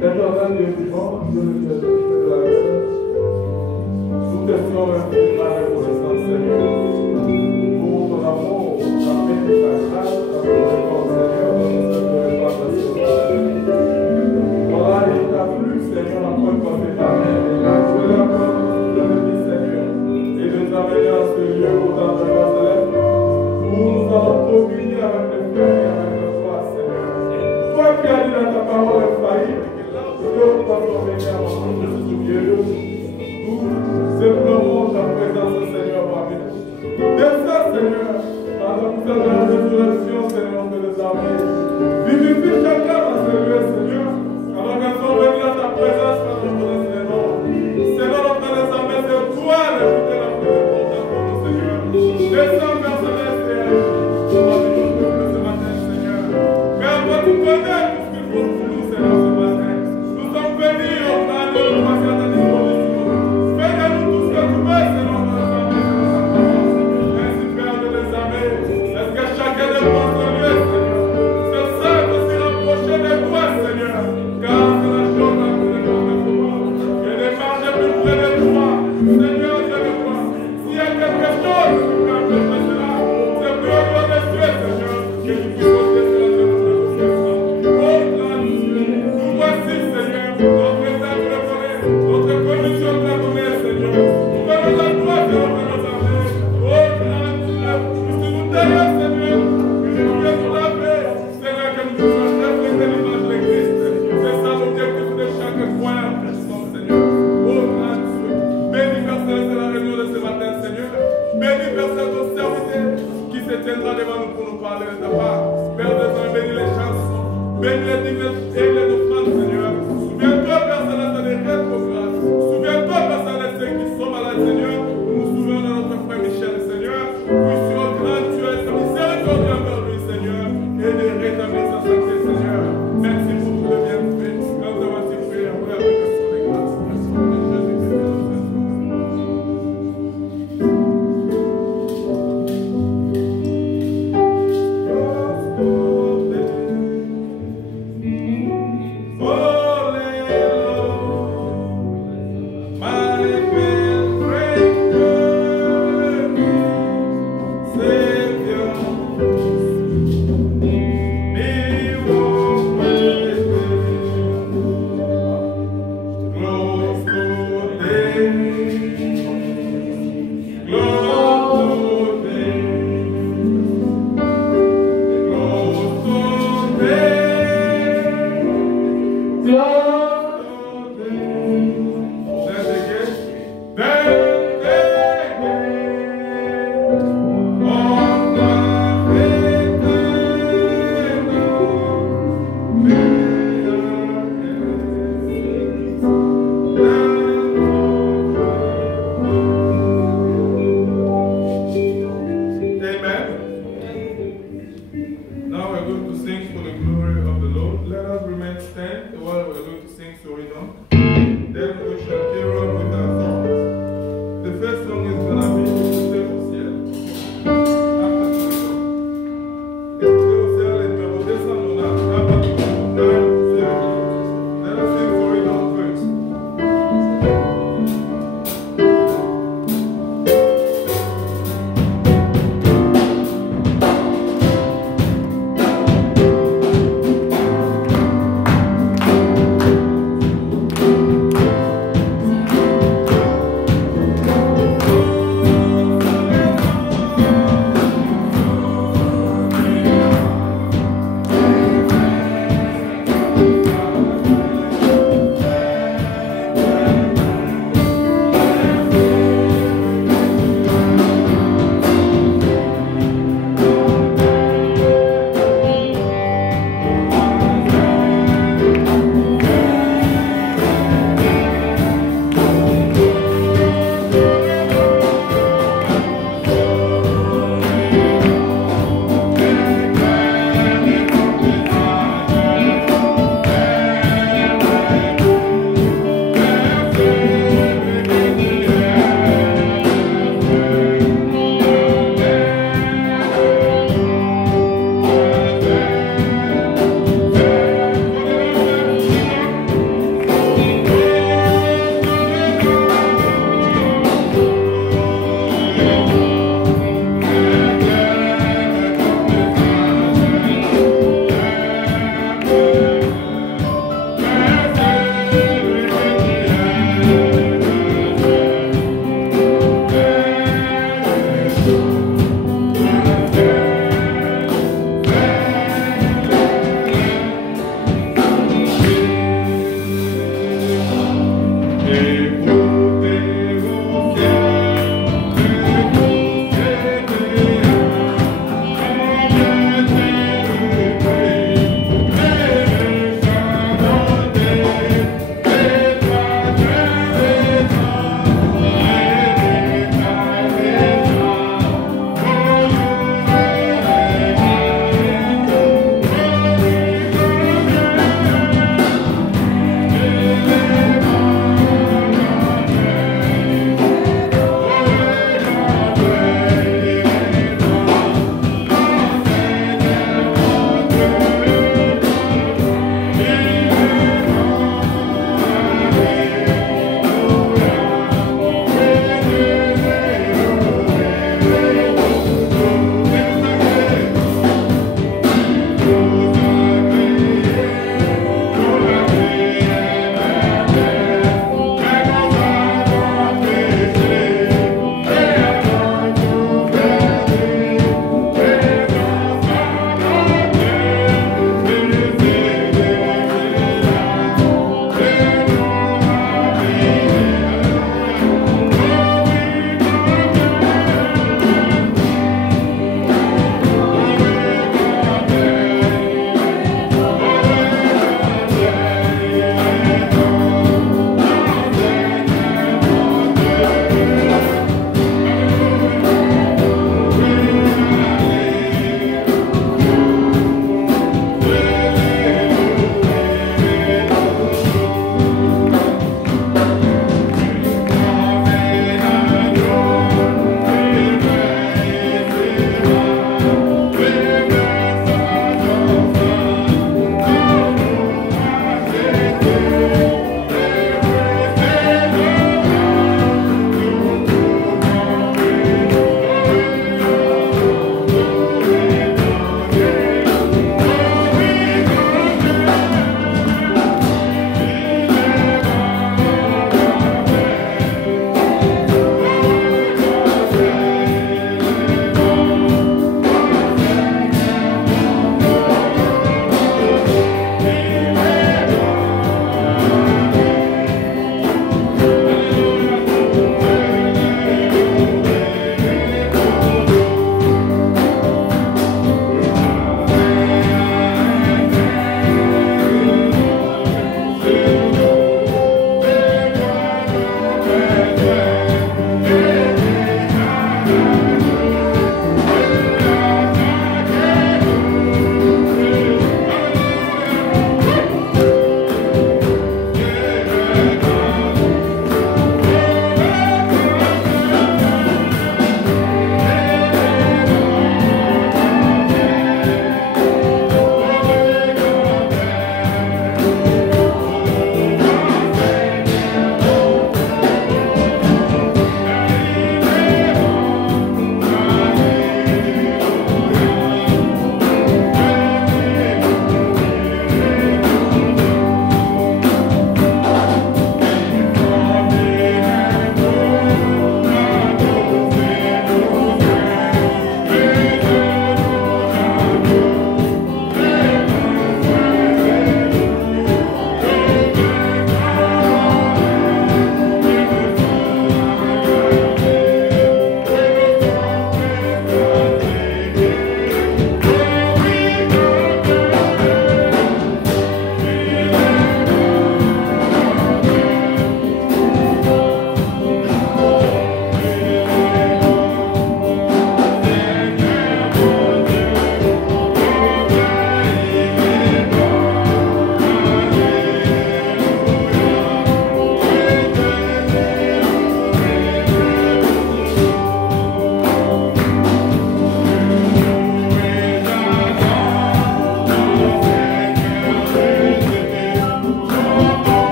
Éternel Dieu vivant, Dieu de la terre, nous te sommes infiniment reconnaissants, Seigneur, pour ton amour, ta paix, ta grâce, ta miséricorde, Seigneur, dans nos œuvres de réparation, Seigneur. Voilà, il t'a plu, Seigneur, encore porter ta main, et la jouer encore de la vie, Seigneur, et de nous amener à ce lieu où dans le Jérusalem, où nous allons communier avec les frères et avec le toi, Seigneur. Toi qui as dit dans ta parole infaillible, Dieu, par ton regard, nous se souviennent. Nous implorons ta présence, Seigneur, parmi nous. Descends, Seigneur, pendant que nous avons la résurrection, Seigneur, de les armées. Vivifie chacun dans ce lieu, Seieur. Alors que nous sommes venus dans ta présence, par notre présence, Seigneur. Seigneur, notre les armées, c'est toi d'écouter la prière pour nous, Seigneur. Descends, Père Céleste, parmi nous ce matin, Seigneur. Père, toi, tu connais tout ce qu'il faut pour nous, Seigneur, ce matin. Nous sommes venus au plan de nous passer à ta disposition. Fais-nous tout ce que tu veux, Seigneur, dans nos armées, ainsi, Père, de les armées. Est-ce que chacun de nous dans ce lieu, Seigneur, se sent aussi rapproché de toi, Seigneur, car c'est la chose la plus importante pour moi. Que les marches plus près de toi, Seigneur, je le vois. S'il y a quelque chose qui peut empêcher cela, c'est plus au nom de Dieu, Seigneur, que tu puisses ôter cela de notre cœur. Oh, là, nous voici, Seigneur, notre état te le connaît, notre commission te le connaît, Seigneur. Nous venons à toi, Seigneur, de nos armées. Oh, grâce, nous taillons, Seigneur, que nous puissions la paix, Seigneur, que nous puissions refléter l'image de Christ. C'est ça l'objectif de chaque croyant, Seigneur. Oh, grâce, bénis, Père Céleste, la réunion de ce matin, Seigneur. Bénis, Père Céleste, ton serviteur qui se tiendra devant nous pour nous parler de ta part. Père de Dieu, bénis les chansons, bénis les divers et les offrandes, Seigneur. Souviens-toi, Père Céleste, des rêves pour grâce. Souviens-toi, Père Céleste, ceux qui sont malades, Seigneur. Nous nous souvenons de notre frère Michel, Seigneur. Puissions grand, tu es miséricordieux envers lui, Seigneur, et de rétablir sa santé, Seigneur. Merci pour tout le bienfait. Quand nous avons été priés, après avec l'action des grâces. Merci pour le Jésus-Christ.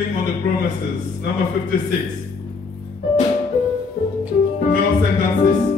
standing on the promises. Number 56. Numéro 56.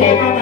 Thank you.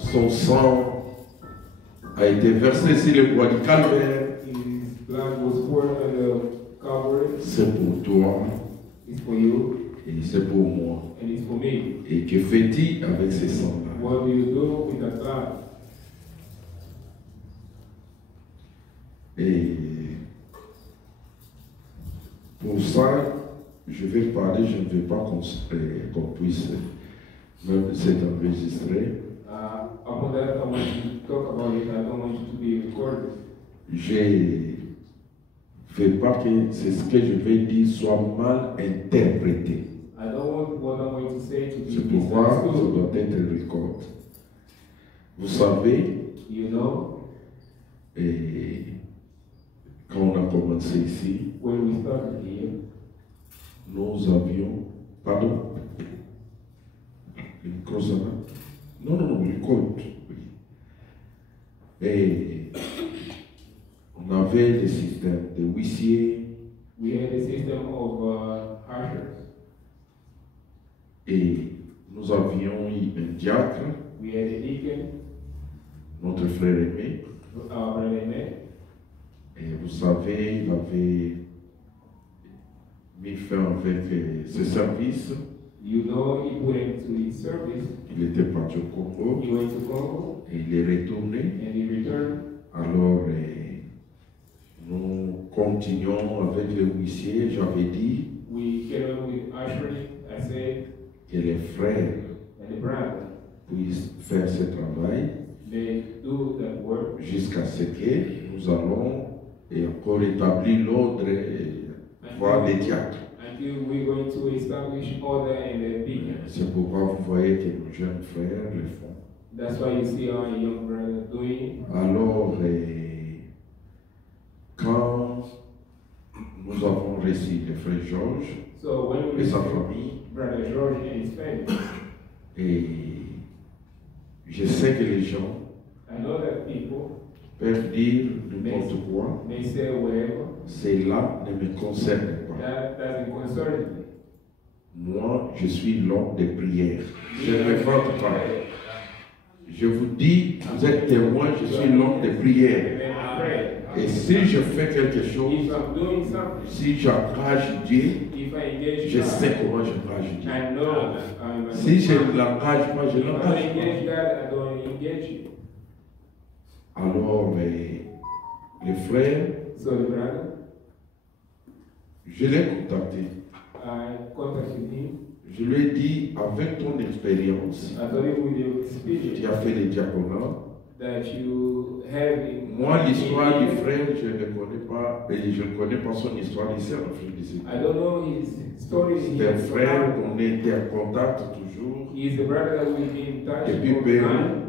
Son sang a été versé sur le bois du calvaire. C'est pour toi et c'est pour moi. Et que fais-tu avec ces sangs-là? Et pour ça, je vais parler, je ne veux pas qu'on puisse même c'est enregistré. Upon that, I want you to talk about it. I don't want you to be recorded. Je ne veux pas que ce que je vais dire soit mal interprété. I don't want what I'm going to say to be c'est pourquoi ça doit être record. Vous savez, you know, et quand on a commencé ici, when we started here, nous avions, pardon, une cause non, une côte. Et on avait le système de huissiers. We had a system of ushers. Et nous avions eu un diacre. We had a deacon. Notre frère aimé. Our brother aimé. Et vous savez, il avait mis fin avec ses services. You know, he went to his service. Il était parti au Congo. He went to Congo. Et il est retourné. And he returned. Alors, nous continuons avec les huissiers. J'avais dit we came on with ushering. I said que les frères and the brother puissent faire ce travail they do that work jusqu'à ce que nous allons et encore établir l'ordre voire des diacres. Until we're going to establish order and the deacon. C'est pourquoi vous voyez que nos jeunes frères le font. That's why you see our young brother doing. Alors, quand nous avons reçu le frère Georges et sa famille, brother George and his family, et je sais que les gens I know that people peuvent dire n'importe quoi. They say whatever. Cela ne me concerne pas. That doesn't concern me. Moi, je suis l'homme de prière. Je ne m'invente pas. Je vous dis, vous êtes témoin, je suis l'homme de prière. Et si je fais quelque chose, si j'engage Dieu, je sais comment j'engage Dieu. Si je ne l'engage pas, je ne l'engage pas. Alors, les frères, je l'ai contacté. Je lui ai dit, avec ton expérience, tu as fait le diaconat. Moi, l'histoire du frère, je ne connais pas, et je ne connais pas son histoire ici en Afrique du Sud. C'est un frère qu'on était en contact toujours. toujours. He is the brother that we've been in touch Depuis all the Pérou. time,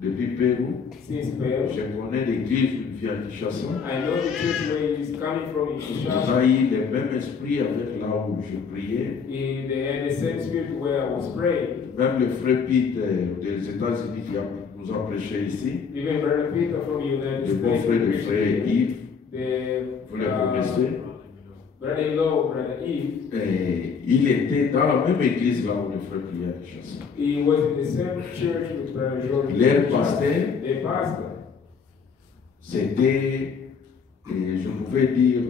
Depuis Pérou. since Peru. Je connais l'église où il vient de Kinshasa. I know the church where he's coming from in On Kinshasa. a eu le même esprit avec là où je priais. They had the same spirit where I was praying. Même le frère Pete des États-Unis qui nous a prêché ici. Even Brother Peter from the United Le bon frère de States. frère Yves. Vous le The connaissez. brother-in-law, Brother Eve. Et il était dans la même église là où le frère priait à Kinshasa. He was in the same church with Brother George. Leur pasteur, Their pastor. c'était, je pouvais dire,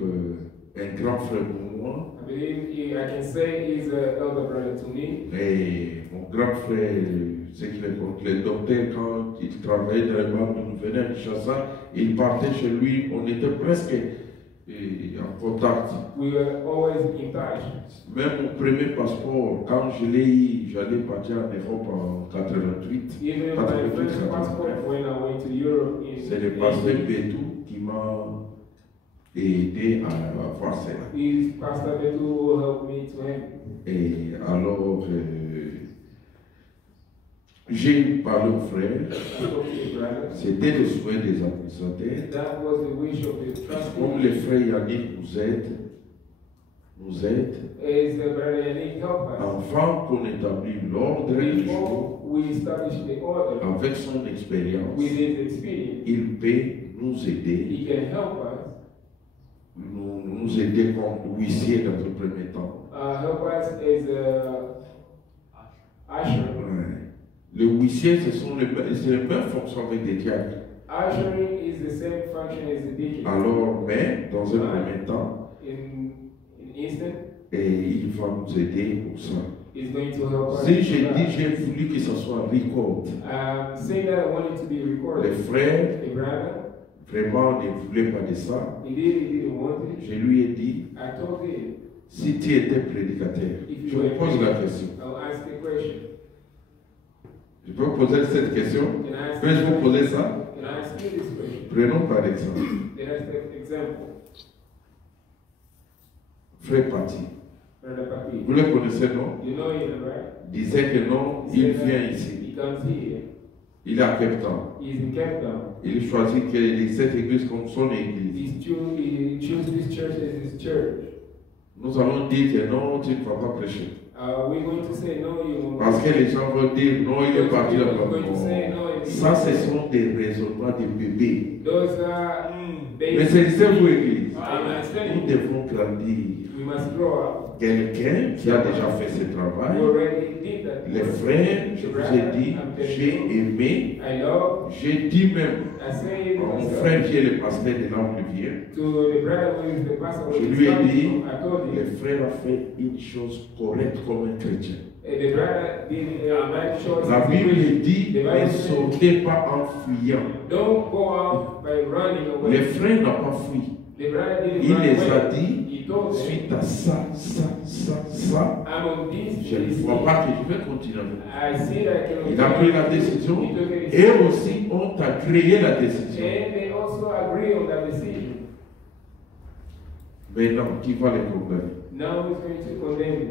un grand frère pour moi. I believe I can say he's an elder brother to me. Et mon grand frère, c'est qu'il est le docteur, quand il travaillait dans le bar, nous venait à Kinshasa, il partait chez lui, on était presque en contact. We were always in touch. Même mon premier passeport, quand je l'ai eu, j'allais partir en Europe en 88. Even my first passport when I went to Europe in C'est le pasteur Bétou qui m'a aidé à avoir ça. His Pastor Betu will help me to him. Et alors, j'ai parlé au frère. I spoke to the brother. C'était le souhait des administrateurs. That was the wish of the Comme trustee. le frère Yannick nous aide, Is the brother Yannick help us? avant qu'on établisse l'ordre du jour, Before we establish the order avec son expérience, with his experience, il peut nous aider, he can help us. nous aider comme huissier dans le premier temps. Help us as a usher. Ouais. Le huissier, c'est la même fonction avec des diacres. Ushering is the same function as the deacon. Alors, mais dans un premier temps, In instant, et il va nous aider pour ça. is going to help us. Si j'ai dit, j'ai voulu que ça soit record. Say that I want it to be Les recorded. frères, The brother, vraiment, ne voulaient pas de ça. he didn't want it. Je lui ai dit, I told him, si tu étais prédicateur, je me pose la question. I'll ask the question. Je peux vous poser cette question? Can I ask, Peux-je vous poser ça? can I ask you this question? Prenons par exemple, Let us take example. Frère Pati. Brother Papi. Vous le connaissez, non? You know him, right? Il disait que non, He il said vient that ici. He comes here. Il est à Cape Town. He's in Cape Town. Il choisit que cette église comme son église. He chose this church as his church. Nous allons dire que non, tu ne vas pas prêcher. We're going to say no, you won't. Parce que les gens vont dire non, il est parti We're là-bas. going to say no. Ça, ce sont des raisonnements de bébés. Those are Mais c'est vous, église. babies. Nous devons grandir. We must grow up. Quelqu'un qui a déjà fait ce travail, We already did that. les frères, je vous ai dit, j'ai aimé, I love. j'ai dit même I say it à mon myself. frère qui est le pasteur de là où il vient, To the brother who is the pastor. je who is lui ai coming dit, from, I told le him. frère a fait une chose correcte comme un chrétien. The brother did a right choice. La Bible dit, The ne Bible says, sautez pas en fuyant. don't go out by running Le away. frère n'a pas fui. The brother didn't Il run les a away. dit, He told them, suite à ça, I'm on this. je ne this, vois this. pas que je vais continuer. I see that I cannot Il a pris la décision He took a et decision. aussi ont agréé la décision. And they also agree on that decision. Maintenant, qui va les condamner? Now he's going to condemn him.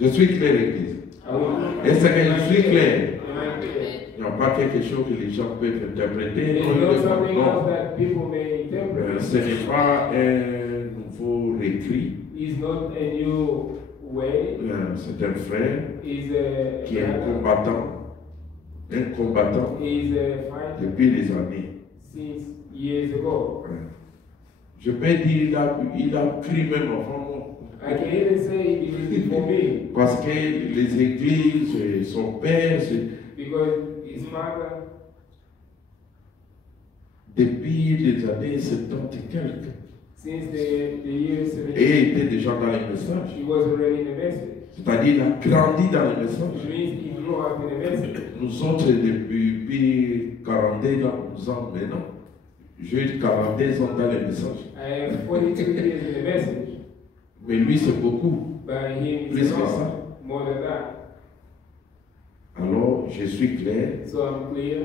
Je suis clair, Église. Est-ce que je suis clair? Il n'y a pas quelque chose que les gens peuvent interpréter. There's Non, not something else that people may interpret. ce n'est pas un nouveau récrit. It's not a new way. C'est un frère He's a qui est un combattant. Un combattant He's a fighter depuis des années. since years ago. Je peux dire il a cru même avant moi. I can even say he did it for me Parce que les églises, son père, because his father, depuis les années 70 et quelques, since the year 70, et était déjà dans les messages. he was already in the message. C'est-à-dire il a grandi dans les Which messages. means he grew up in the message. Nous autres, depuis 42 ans maintenant, j'ai 42 ans dans les messages. I have 42 years in the message, Mais lui, c'est beaucoup. but him Plus is que not ça. more than that. Alors, je suis clair. So I'm clear.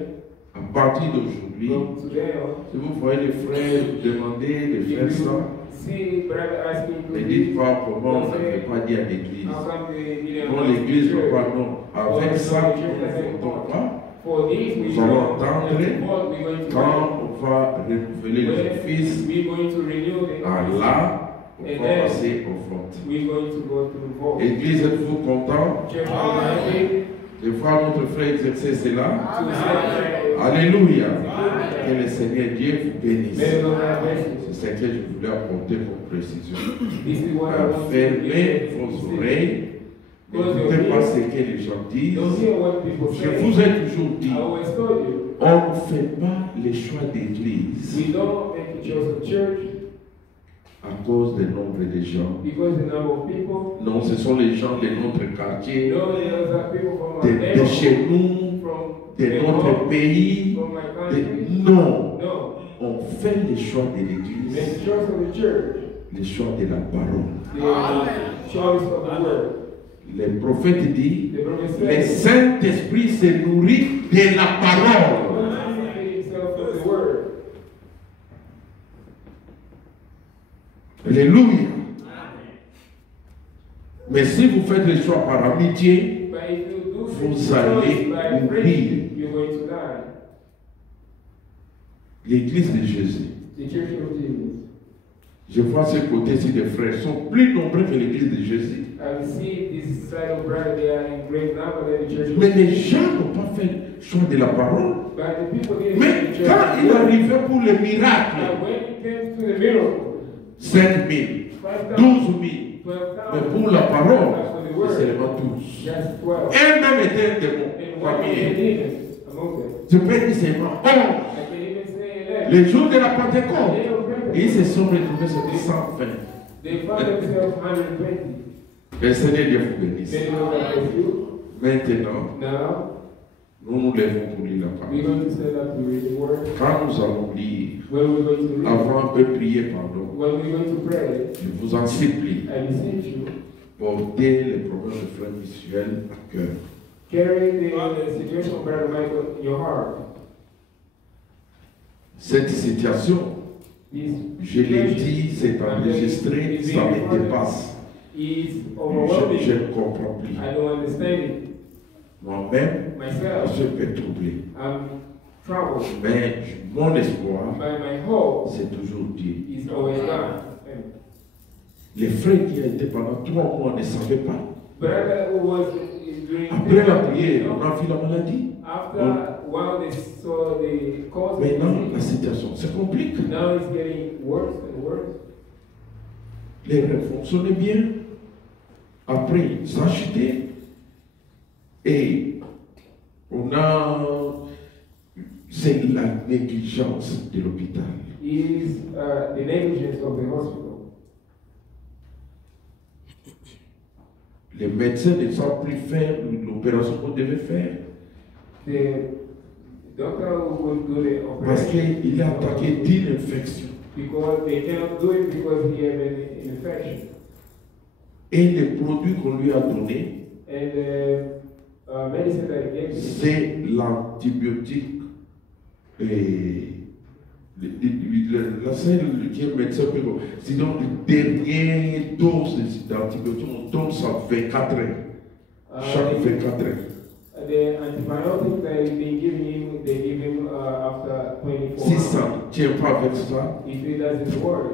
À partir d'aujourd'hui, From today on, si vous voyez les frères demander de if faire you ça, see brother asking to Ne dites pas comment on ne peut pas dire à l'église. how come they didn't Non, l'église ne peut pas, non. Avec ça, nous ne votons pas. For these, we Nous allons don't entendre we're going to quand on va renouveler les offices. we're going to renew the Là, on va passer au front. we're going to go to the vote. Église, êtes-vous content de voir notre frère exercer cela? Alléluia. Que le Seigneur Dieu vous bénisse. C'est ce que je voulais apporter comme précision. Fermez vos oreilles. N'écoutez pas ce que les gens disent. Je vous ai toujours dit, on ne fait pas les choix d'église à cause du nombre de gens. Non, ce sont les gens de notre quartier, de chez nous, de notre pays. Non, on fait les choix de l'église, les choix de la parole. Le prophète dit, le Saint-Esprit se nourrit de la parole. Alléluia. Mais si vous faites le choix par amitié, vous allez mourir. L'église de Jésus. Je vois ce côté-ci des frères sont plus nombreux que l'église de Jésus. Mais les gens n'ont pas fait le choix de la parole. Mais quand il arrivait pour le miracle, 5 000, 12 000, mais pour la parole, c'est seulement 12. Un même était un démon parmi eux. Je peux dire seulement 11. Le jour de la Pentecôte, ils se sont retrouvés sur 120. Le Seigneur Dieu vous bénisse. Maintenant, nous nous lèvons pour lire la parole. Quand nous allons lire, avant de prier, pardon, je vous en supplie, portez les problèmes de frère Michel à cœur. Carry the situation of Brother Michael in your heart. Cette situation, je l'ai dit, c'est enregistré, ça me dépasse. Je ne comprends plus. I don't understand it. Moi-même, je suis troublé. Mais mon espoir, c'est toujours Dieu. Les frères qui ont été pendant 3 mois ne savaient pas. Après la prière, on a vu la maladie. Maintenant, la situation se complique. Les rêves fonctionnaient bien. Après, ça a chuté. Et on a. C'est la négligence de l'hôpital. Les médecins ne savent plus faire l'opération qu'on devait faire. Parce qu'il a attaqué d'une infection. Et les produits qu'on lui a donnés, c'est l'antibiotique. La seule qui est médecin, sinon la dernière dose d'antibiotiques, on donne ça 24 heures. Chaque 24 heures. The antibiotics that is being given him, they give him after 24 hours. Si ça ne tient pas avec ça, if it doesn't work,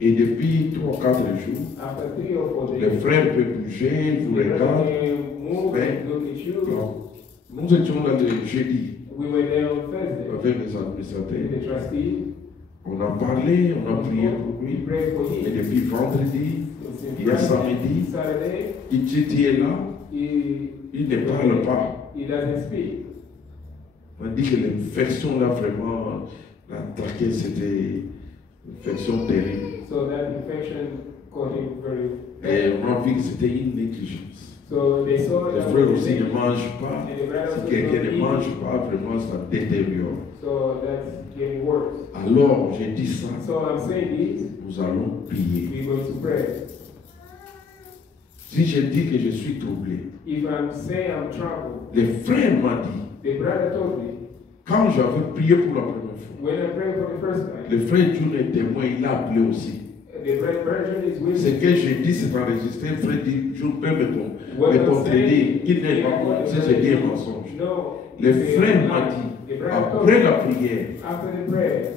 et depuis 3 ou 4 jours, after 3 or 4 days, les frères peuvent bouger, vous regardez. Nous étions là le jeudi. We were there on Thursday. Avec les administrateurs. The trustee. On a parlé, on a prié pour lui. Et depuis vendredi, hier samedi, il est là. Il ne parle pas. He doesn't speak. On dit que l'infection là vraiment l'attaqué, c'était une infection terrible. So that infection caught him very. Et on a vu que c'était une négligence. So they saw les frères aussi ne mangent pas. Si quelqu'un ne mange pas, vraiment ça détériore. So that's getting worse. Alors, j'ai dit ça. So I'm saying this. Nous allons prier. We're going to pray. Si je dis que je suis troublé, if I'm saying I'm troubled, les frères m'ont dit, the brother told me, quand j'avais prié pour la première fois, when I prayed for the first time, le frère June est témoin, il a appelé aussi. Ce que je dis, c'est enregistré. Frère dit, je peux me contredire. Qu'il n'est pas bon. Si je dis un mensonge. Le frère m'a dit, après la prière,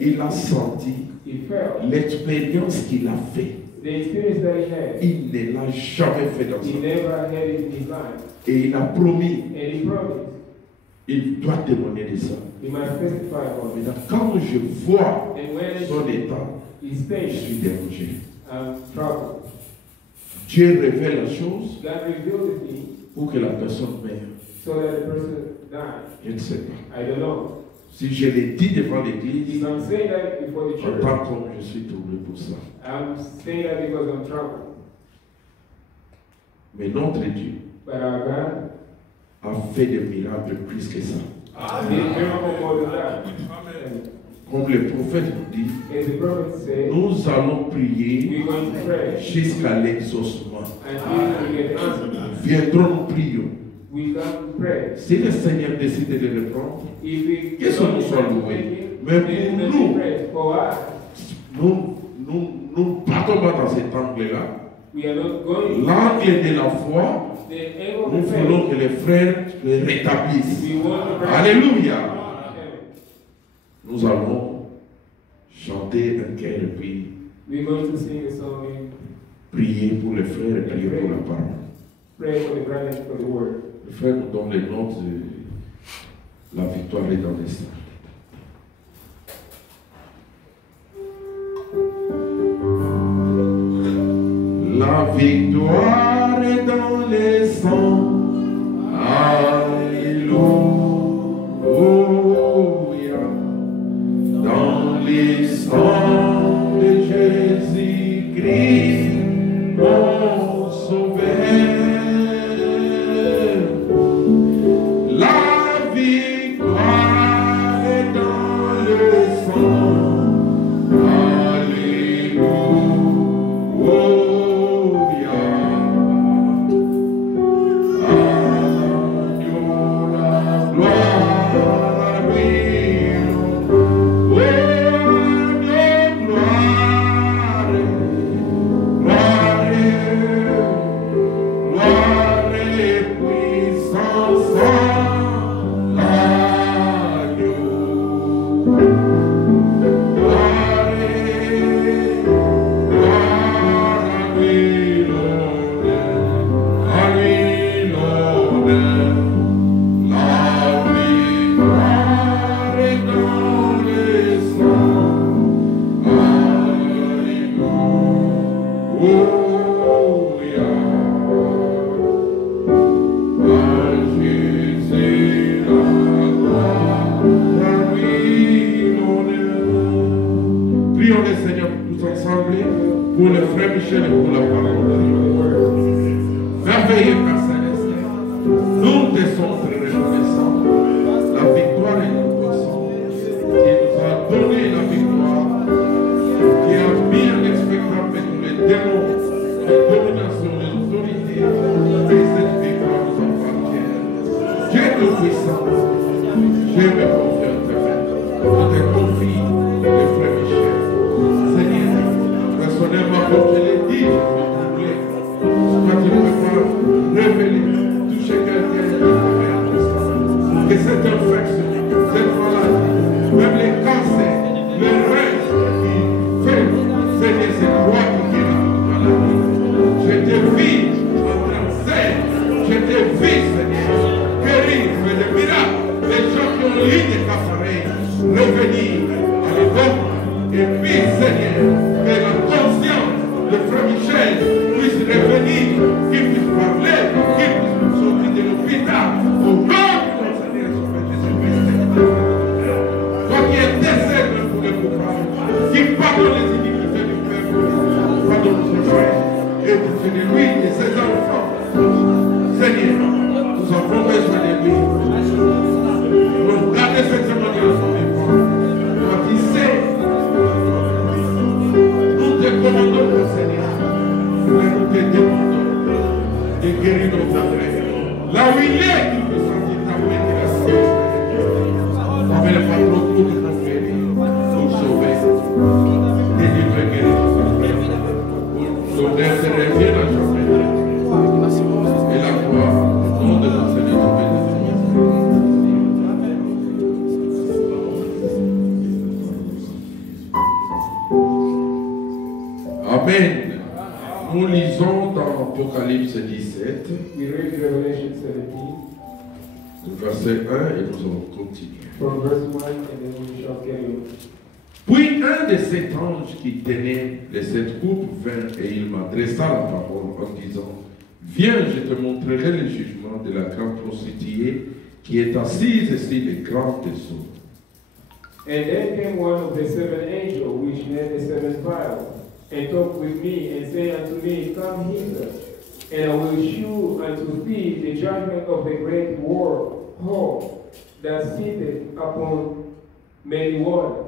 il a senti l'expérience qu'il a fait. Il ne l'a jamais fait dans sa vie. Et il a promis. Il doit témoigner de ça. Maintenant, quand je vois son état, je suis dérangé. Dieu révèle la chose pour que la personne meure. Je ne sais pas. Si je l'ai dit devant l'église, en tant qu'homme, je suis troublé pour ça. Mais notre Dieu a fait des miracles plus que ça. Comme le prophète nous dit, nous allons prier jusqu'à l'exaucement. Viendrons, nous prions. Si le Seigneur décide de le prendre, que ce nous soit loué. Mais pour nous partons pas dans cet angle-là. L'angle de la foi, nous voulons que les frères le rétablissent. Alléluia. Nous allons chanter un chœur et puis prier pour les frères et prier pour la parole. Le frère nous donne les notes de la victoire est dans les saints. La victoire est dans les sangs. Alléluia. Dans les sangs de Jésus-Christ, mon Sauveur. La victoire est dans le sang. Alléluia. Pour le frère Michel et pour la parole de Dieu. Merveilleux Père Céleste, nous te sommes très reconnaissants. La victoire est notre sang. Qui nous a donné la victoire, qui a mis en spectacle tous les démons, les dominations, les autorités. Et cette victoire nous appartient. Dieu tout-puissant, je me confie en tes mains. Je te confie le frère Michel. Seigneur, personnellement, comme je l'ai dit, quand tu ne peux pas révéler, toucher quelqu'un qui est que cette infection, cette maladie, même les cancers, les reins qui fait, Seigneur, c'est toi qui guéris toute maladie. Je te vis en train je te vis, Seigneur, guérir, faire des miracles, les gens qui ont ligne de Cafaré, revenir à l'époque, et puis, Seigneur, que la conscience de Frère Michel puisse revenir, qu'il puisse parler, qu'il puisse sortir de l'hôpital. Au nom de notre Seigneur Jésus-Christ. Toi qui intercèdes pour les coupables, qui pardonne les iniquités du peuple, pardonne nos frères et pour de lui et ses enfants. Seigneur, nous avons besoin de lui. Nous garder cette semaine de son vivant. Toi qui sais, nous te commandons, mon Seigneur, mais nous te demandons de guérir nos frères. Là où il est, qu'il peut sentir ta main de la science. Avec le patron pour nous guérir, nous sauver, délivrer, guérir nos frères. Le verset 1 et nous allons continuer. From verse 1 and then we shall carry on. Puis un de ces anges qui tenait les 7 coupes vint et il m'adressa la parole en disant, viens, je te montrerai le jugement de la grande prostituée qui est assise ici les grandes eaux. And then came one of the 7 angels which had the 7 vials, and talked with me, and said unto me, come hither, and I will shew unto thee the judgment of the great whore that sitteth upon many waters.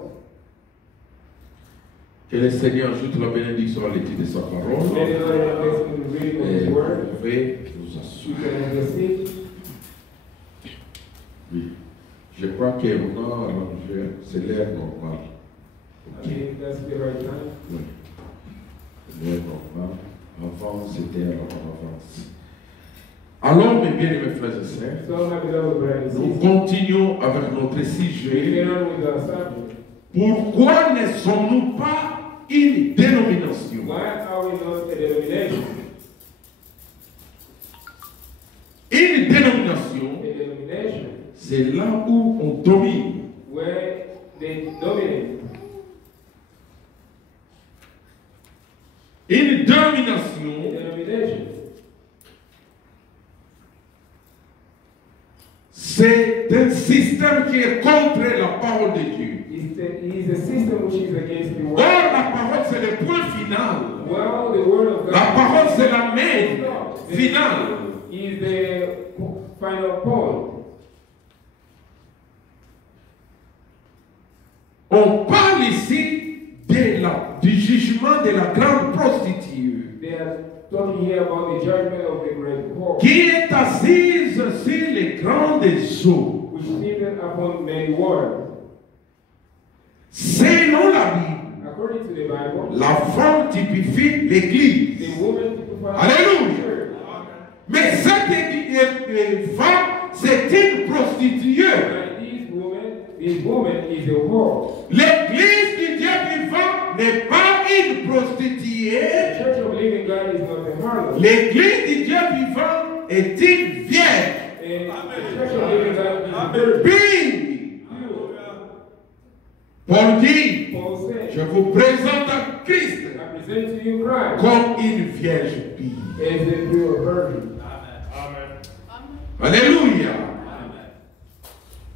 Que le Seigneur ajoute la bénédiction à l'étude de sa parole. May the Lord have blessed me to read of Et His vous word. pouvez vous You assurer. can have a seat. Oui. Je crois qu'on a arrangé, c'est l'heure normale. I Ok. think that's the right time. Oui. L'heure normale. Avant, c'était à l'avance. Alors, mes bien-aimés frères et sœurs, So, my beloved brothers and nous sisters, continuons avec notre we sujet. get on with our subject. Pourquoi ne sommes-nous pas une dénomination? Why are we not a denomination? Une dénomination, A denomination c'est là où on domine. where they dominate. Une A dénomination, denomination c'est un système qui est contre la parole de Dieu. is a system which is against the Or, word. la parole, c'est le point final. Well, the word of God La parole, c'est la main finale. is the final point. On parle ici du jugement de la grande prostituée They are talking here about the judgment of the great whore, qui est assise sur les grandes eaux. which sitteth upon many waters. Selon la Bible, According to the Bible, la femme typifie l'Église. the woman typifies Alléluia. the church. Mais cette femme, c'est une prostituée. And this woman is a whore. L'Église du Dieu vivant n'est pas une The prostituée. church of living God is not a harlot. L'Église du Dieu vivant est une vierge. And the church of living God is a virgin. Puis, Paul dit, Paul said, je vous présente à Christ I present to you Christ comme une vierge pure. as a pure virgin. Alléluia.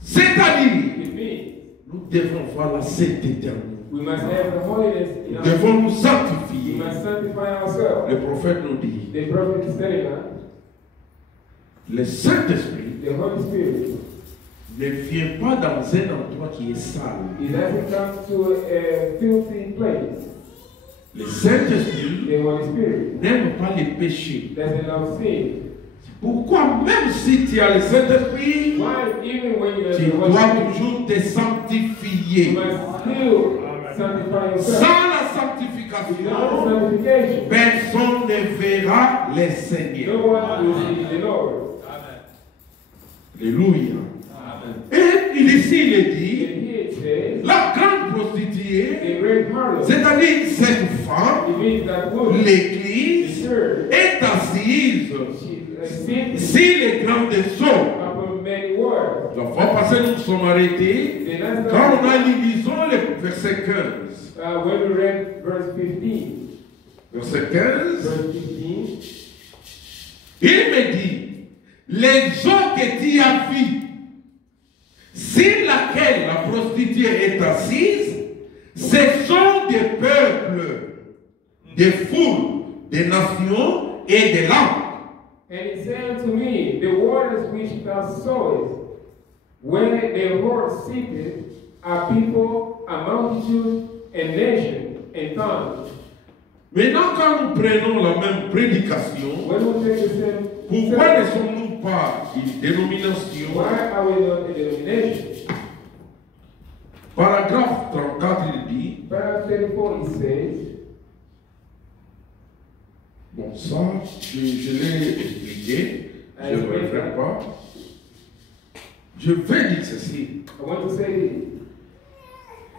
C'est-à-dire, It means nous devons voir la sainteté éternelle. we must have the holiness in Nous our devons nous We sanctifier. must sanctify ourselves. Le prophète nous dit, The prophet is telling us, le Saint-Esprit the Holy Spirit, ne vient pas dans un endroit qui est sale. it doesn't come to a filthy place. Le Saint-Esprit The Holy Spirit n'aime pas les péchés. doesn't love sin. Pourquoi, même si tu as le Saint-Esprit, Why, even when you have tu the Holy dois Spirit, toujours te you sanctifier. must still sanctify yourself. Sans la Without sanctification, sanctification, personne ne verra le Seigneur. no one will see the Lord. Alléluia. Et ici, il est And dit, here it says, la grande prostituée, the great harlot, c'est-à-dire cette femme, it means that woman, the l'Église, church, est assise she sits sur les grandes eaux. upon many waters. La fois passée, nous nous sommes arrêtés The last quand on time, a lu, lisons le verset 15. when we read verse 15, Verset 15, verse 15, il me dit, les eaux que tu as vues, sur laquelle la prostituée est assise, ce sont des peuples, des foules, des nations et des langues. and he said unto me, the waters which thou sawest, where the whore sitteth, are people, a multitude, and nation, and tongue. Maintenant, quand nous prenons la même prédication, When we take the same, pourquoi ne sommes-nous pas une dénomination? why are we not a denomination? Paragraphe 34, il dit, Paragraph 34, it says, bon, ça, je l'ai expliqué, je ne le ferai pas. Je vais dire ceci. I want to say this.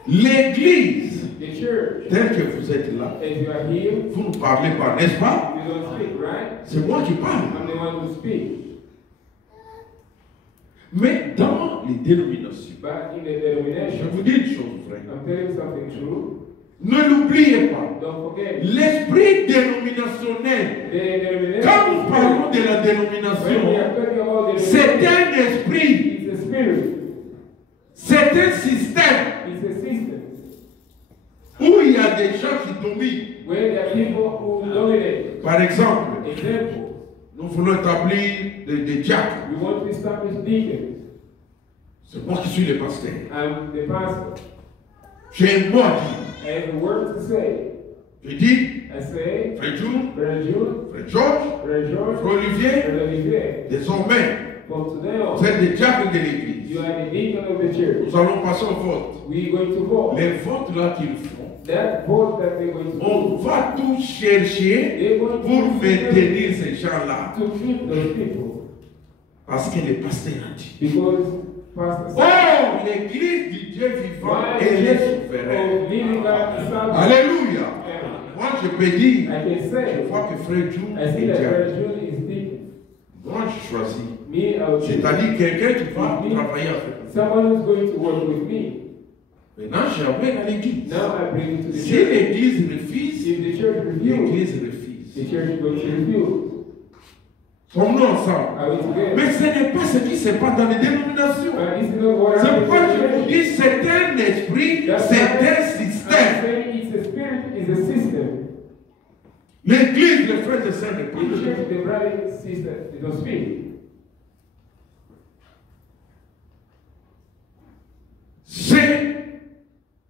L'Église, The church, telle que vous êtes là, as you are here, vous ne parlez pas, n'est-ce pas? you don't speak, right? C'est moi qui parle. I'm the one who speaks. Mais dans les dénominations, But in the je denomination, vous dis une chose vraie. I'm telling you something true. Ne l'oubliez pas. Don't forget. L'esprit dénominationnel, The denomination. quand nous parlons de la When we dénomination, are talking about the c'est denomination, un esprit, it's a spirit. c'est un système It's a system. où il y a des gens qui dominent. Where there are people who dominate. Par exemple, Example, nous voulons établir des diacres. we want to establish deacons. C'est moi qui suis le pasteur. I'm the pastor. J'ai un mot à dire. I have a word to say. Je dis, I say, Frère June, Brother June, Frère George, Brother George, Frère Olivier, Brother Olivier, désormais, from today on, vous êtes des diacres de l'église. you are the deacon of the church. Nous allons passer au vote. We are going to vote. Les votes là qu'ils font, That vote that they're going to on vote, va tout chercher they're going pour to maintenir ces gens-là. to keep those people. Parce que le pasteur a dit. Because Pastor Oh, l'église du Dieu vivant, elle est souveraine. of living God is sovereign. Alléluia. Moi, je peux dire, I can je say, vois que Frère June I see est that Brother diacre. June is deacon. Moi, je choisis. Me, I will choose C'est-à-dire quelqu'un qui va travailler avec moi. someone who's going to work with me. Maintenant, j'amène à l'église. Now I bring it to the Si church. l'église refuse, If the church refuses, l'église refuse. the church is going to refuse. Sommes-nous ensemble? Are we together? Mais ce n'est pas ce qui se passe dans les dénominations. This is not what C'est I'm pourquoi je vous saying. dis, c'est un esprit, That's c'est why un I'm système. saying it's a spirit, it's a system. L'église, les frères et sœurs, ne The parlent church, pas. the brother and sister, they don't speak. C'est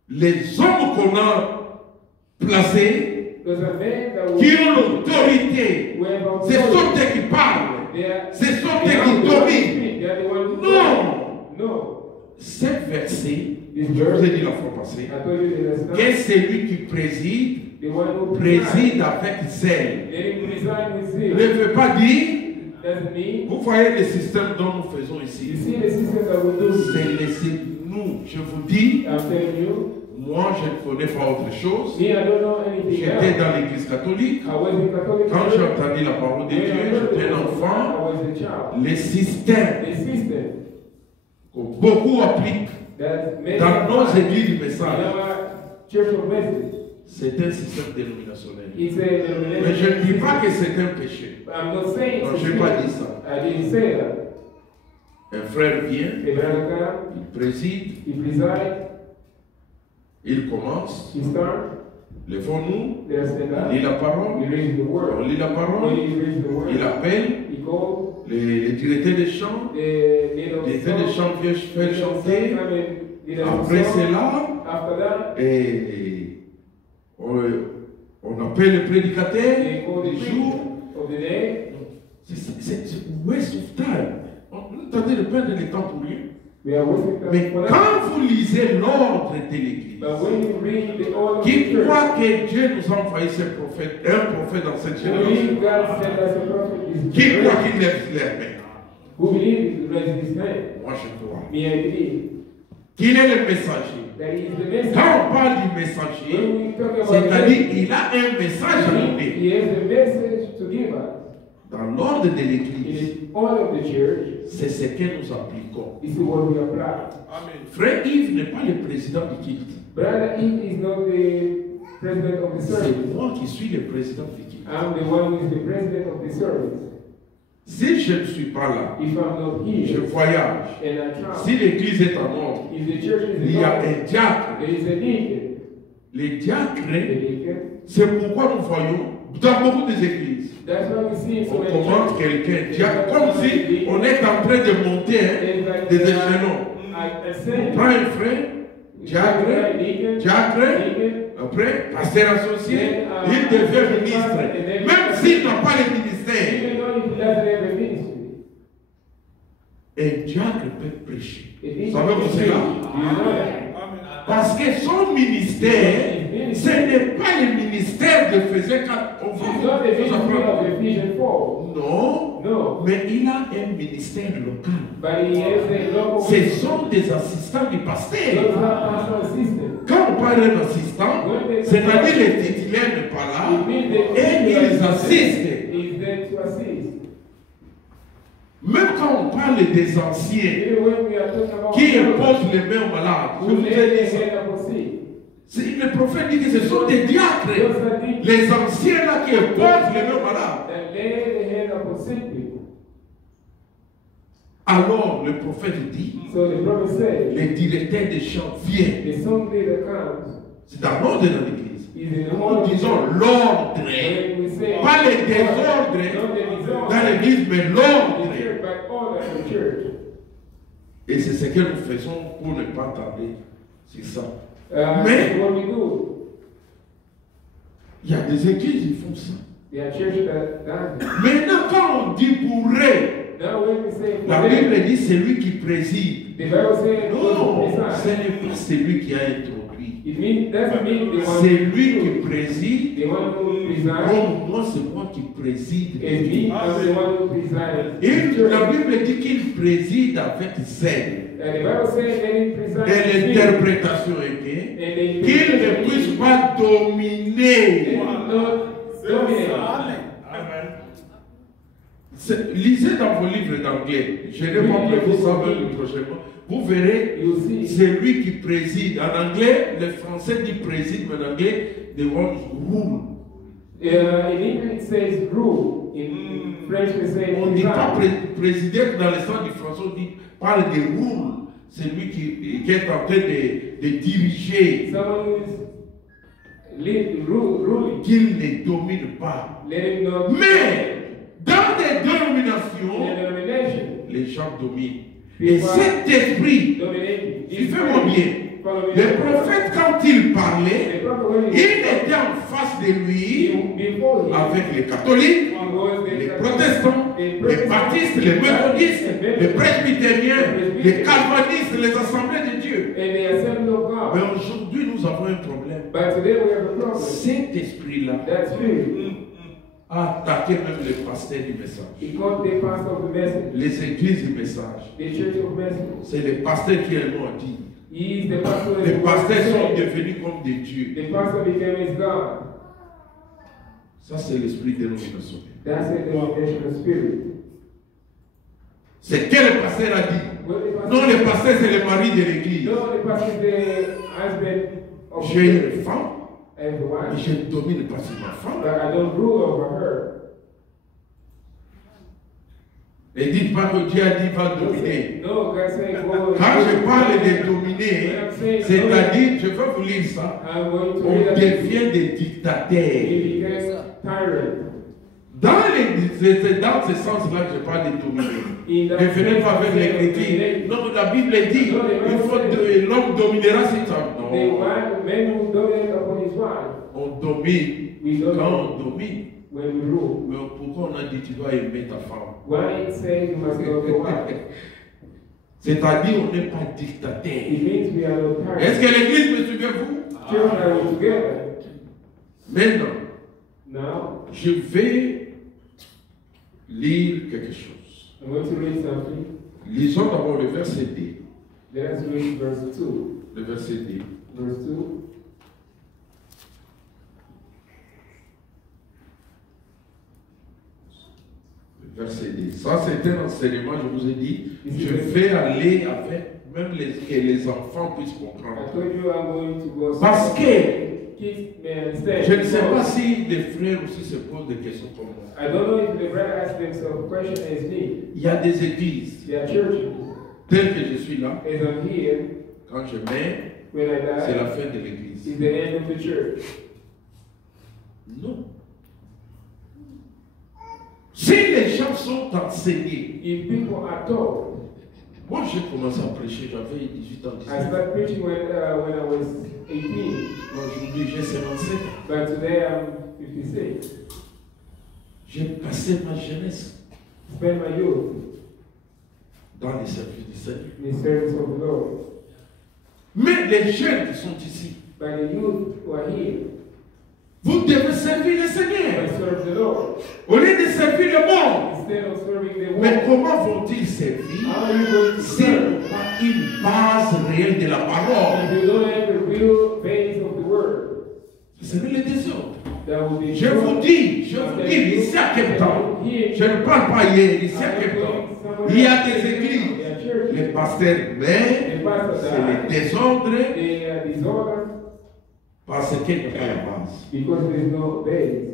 les hommes qu'on a placés Those are men that qui will, ont l'autorité. who have Ce sont authority. eux qui parlent. They are, Ce sont they eux are qui the ones who dominent. speak. They are the ones who Non. No. Cet verset, This je vous ai verse, dit la fois passée, I told you the last time. que celui qui préside, The one who préside avec zèle. Let him resign with Ne zeal. veut pas dire, Doesn't mean. vous voyez le système dont nous faisons You ici. see the system that we do. C'est laissé nous. Je vous dis, I'm telling you. moi je ne connais pas autre chose. Me, I don't know anything J'étais else. dans l'église catholique. I was in Catholic Quand j'ai church. entendu la parole de When I Dieu, heard j'étais the un word of God, enfant. I was a child. Les systèmes The system que beaucoup appliquent that many dans nos apply églises du in message, our church of message. c'est un système dénominationnel. It's a Mais je ne dis pas que c'est un péché. I'm not saying Non, it's je a n'ai pas sin. dit ça. I didn't say that. Un frère vient, The brother comes, il préside, he presides, il commence, he starts, levons-nous, they stand il up, lit la parole, he reads the on word. lit la When parole, he reads the word, il appelle he calls les directeurs des chants, the leader les of directeurs des chants viennent faire chanter. Après After cela, that, et on appelle le prédicateur they call the du preacher jour. of the day. C'est waste of time. On est en train de perdre le temps pour rien. We are wasting time Mais for that. quand vous lisez l'ordre de l'église, But when you read the order of the qui church, croit que Dieu nous a envoyé ce prophète, un prophète dans cette who génération, believe God sent us a prophet is qui croit Jesus, qu'il lève les mains? who believe he raised his hand. Moi je crois. Me, I believe Qu'il est le messager. that he is the message. Quand on parle du messager, When we talk about c'est-à-dire the qu'il a un message à donner. he has a message to give us. Dans l'ordre de In l'église, the order of the church, c'est ce que nous appliquons. this is what we apply. Frère Yves n'est pas le président du culte. Brother Eve is not the president of the service. C'est moi qui suis le président du culte. I'm the one who is the president of the service. Si je ne suis pas là, If I'm not je here voyage. and I travel, Si l'église est en ordre, if the church is il y a not, un diacre. there is a deacon. Les The diacres, deacon. c'est pourquoi nous voyons dans beaucoup d'églises, That's why we see in so on many commande churches. quelqu'un diacre, comme si on est en train de monter It's like des échelons. I On say, prend un frère, diacre, deacon, diacre, deacon, après, pasteur associé, il devient ministre. Même s'il n'a pas le ministère, even though he doesn't have a ministry. un diacre peut prêcher. A deacon Savez-vous can cela? preach. You know that? Parce que son ministère, ce n'est pas le ministère de Ephésiens 4. On It's va not the vous ministry of apprendre. Ephesians 4. Non, No. mais il a un ministère local. But he has a local Ce ministry. sont des assistants du Those pasteur. are pastoral assistants. Quand on parle d'un assistant, c'est-à-dire les titulaires n'est pas là It means that et ils assistent. is there to assist. Même quand on parle des anciens Even when we are talking about qui elders imposent les mains aux malades, je who vous lay ai their dit ça. hand upon sick, Le prophète dit que ce sont des diacres, those are deacons les anciens là qui imposent les mains aux malades. that lay their hand upon sick people. Alors le prophète dit, So the prophet said, les directeurs des chants viennent. the song leader comes. C'est un ordre dans l'église. Is in the Nous morning. disons l'ordre. When we say Pas les not désordres the disorder dans l'église, mais in l'ordre. the church, but order in the church. Et c'est ce que nous faisons pour ne pas tarder sur ça. That's what we do. Il y a des églises qui font ça. There are churches that does it. Maintenant, quand on dit pour eux, Now when we say for la them, Bible dit c'est lui qui préside. the Bible says Non, ce preside. n'est pas celui qui a introduit. It means doesn't mean the one C'est lui who qui préside. the one who presides Comme moi, c'est moi qui préside. is me. I'm the one who presides. Et la Bible dit qu'il préside avec zèle. And the Bible says that he presides. Et l'interprétation est que qu'il ne puisse pas dominer. Lisez dans vos livres d'anglais. Je n'ai pas prévu ça même prochainement. Vous verrez, c'est lui qui préside. En anglais, le français dit préside, mais en anglais, the one rule. In English it says rule. In French we say On ne dit pas preside. présider dans le sens du français, on dit parle de rule. C'est lui qui est en train de diriger. Someone who is ruling. Qu'il ne domine pas. Let him not. Mais dans des In dénominations, a denomination, les gens dominent. Et cet esprit, dominating. suivez-moi bien, le prophète, quand il parlait, il était en face de lui Before him, avec les catholiques, les protestants, les baptistes, les méthodistes, les presbytériens, les calvinistes, les assemblées de Dieu. and the assembly of Mais God. aujourd'hui, nous avons un problème. But today we have a problem. Cet esprit-là That spirit, a attaqué même les pasteurs du message, he called the pastor of the message, les églises du message. the church of message. C'est les pasteurs qui ont dit. He is the pastor. Les pasteurs sont devenus comme des dieux. The pastor became his God. Ça, c'est l'esprit dénominationnel. That's a denominational spirit. C'est que le pasteur a dit. What the pastor Non, le pasteur, c'est le mari de l'église. No, the pastor is the husband of J'ai the une church. femme, I have a et wife, je ne domine pas sur ma femme. but I don't rule over her. Ne dites pas que Dieu a dit va dominer. No, God said go. Quand je parle de dominer, c'est-à-dire, je vais vous lire ça, I'm going to on read that devient des dictateurs. he became tyrant. C'est dans ce sens-là que je parle de dominer. Ne venez pas avec l'écriture. Non, la Bible dit, l'homme dominera sur sa The femme. man who dominates upon his wife, On domine we quand dominate on domine. when we rule. Mais pourquoi on a dit tu dois aimer ta femme? Why it says you must love your wife? C'est-à-dire on n'est pas dictateur. It means we are not Est-ce tyrants. que l'église me suivez-vous? Children are together. Maintenant, Now, je vais lire quelque chose. I'm going to read something. Lisons d'abord le verset D. Let us read verse 2. Le verset D. Verse 2. Verset D. Ça, c'est un enseignement, je vous ai dit. Je vais aller avec, même que les enfants puissent I comprendre. told you I'm going to go. Parce que Kids may understand. je ne sais pas si les frères aussi se posent des questions comme moi. I don't know if the brother asked themselves a question as me. Il y a des églises, There are churches. telles que je suis là, As I'm here, quand je mets, when I c'est la die, fin de l'église. is the end of the church. Non. Si les gens sont enseignés, If people are taught, moi j'ai commencé à prêcher, j'avais 18 ans, I 19 ans. started preaching when I was 18, Aujourd'hui j'ai 57 ans. but today I'm 56. J'ai passé ma jeunesse Spend my youth dans les services du Seigneur. in the service of the Lord. Mais les jeunes qui sont ici, By the youth who are here, vous devez servir le I Seigneur. serve the Lord Au lieu de servir le monde. instead of serving the Mais world. comment vont-ils servir How are you going to s'ils serve n'ont pas une base réelle de la parole? if you don't have the real base of the word? C'est le désordre. That will be Je vous dis, ici à Cape Town, je ne parle pas hier, ici à Cape Town, somewhere Il y a else. des églises. There are churches. Les pasteurs meurent, The pastors c'est le die. désordre They are disorder parce qu'il n'y a pas la base. because there is no base.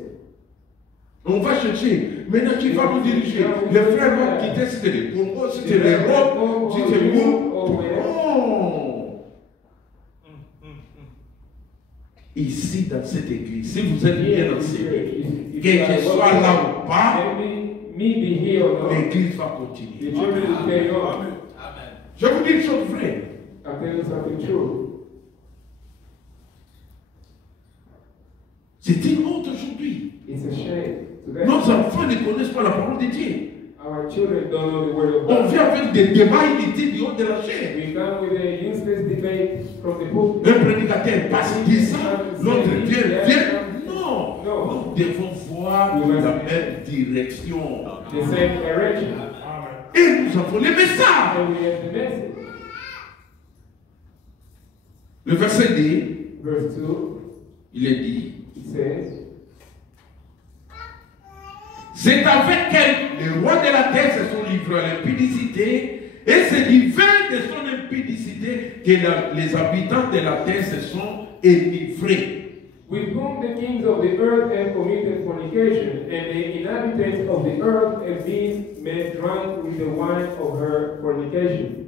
On va chercher. Maintenant, tu vas nous diriger. Les frères vont quitter si c'était le Congo, si c'était l'Europe, si c'était où. Oh. Ici, dans cette église, si vous êtes bien enseigné, que je sois là ou pas, l'église va continuer. Je vous dis une chose vraie. I'm telling you something true. C'est une honte aujourd'hui. It's a shame. Today, Nos enfants ne connaissent pas la parole de Dieu. our children don't know the word of On God. vient avec des débats inutiles du haut de la chair. We come with a useless debate from the pulpit. Un prédicateur passe 10 ans, l'autre vient. Non, nous devons voir la même direction. The same direction. Et nous avons le message. And we have the message. Le verset 2, Verse 2, il est dit, it says, c'est avec elle, le roi de la terre se sont livrés à l'impudicité, et c'est du vin de son impudicité que les habitants de la terre se sont enivrés. with whom the kings of the earth have committed fornication, and the inhabitants of the earth have been made drunk with the wine of her fornication.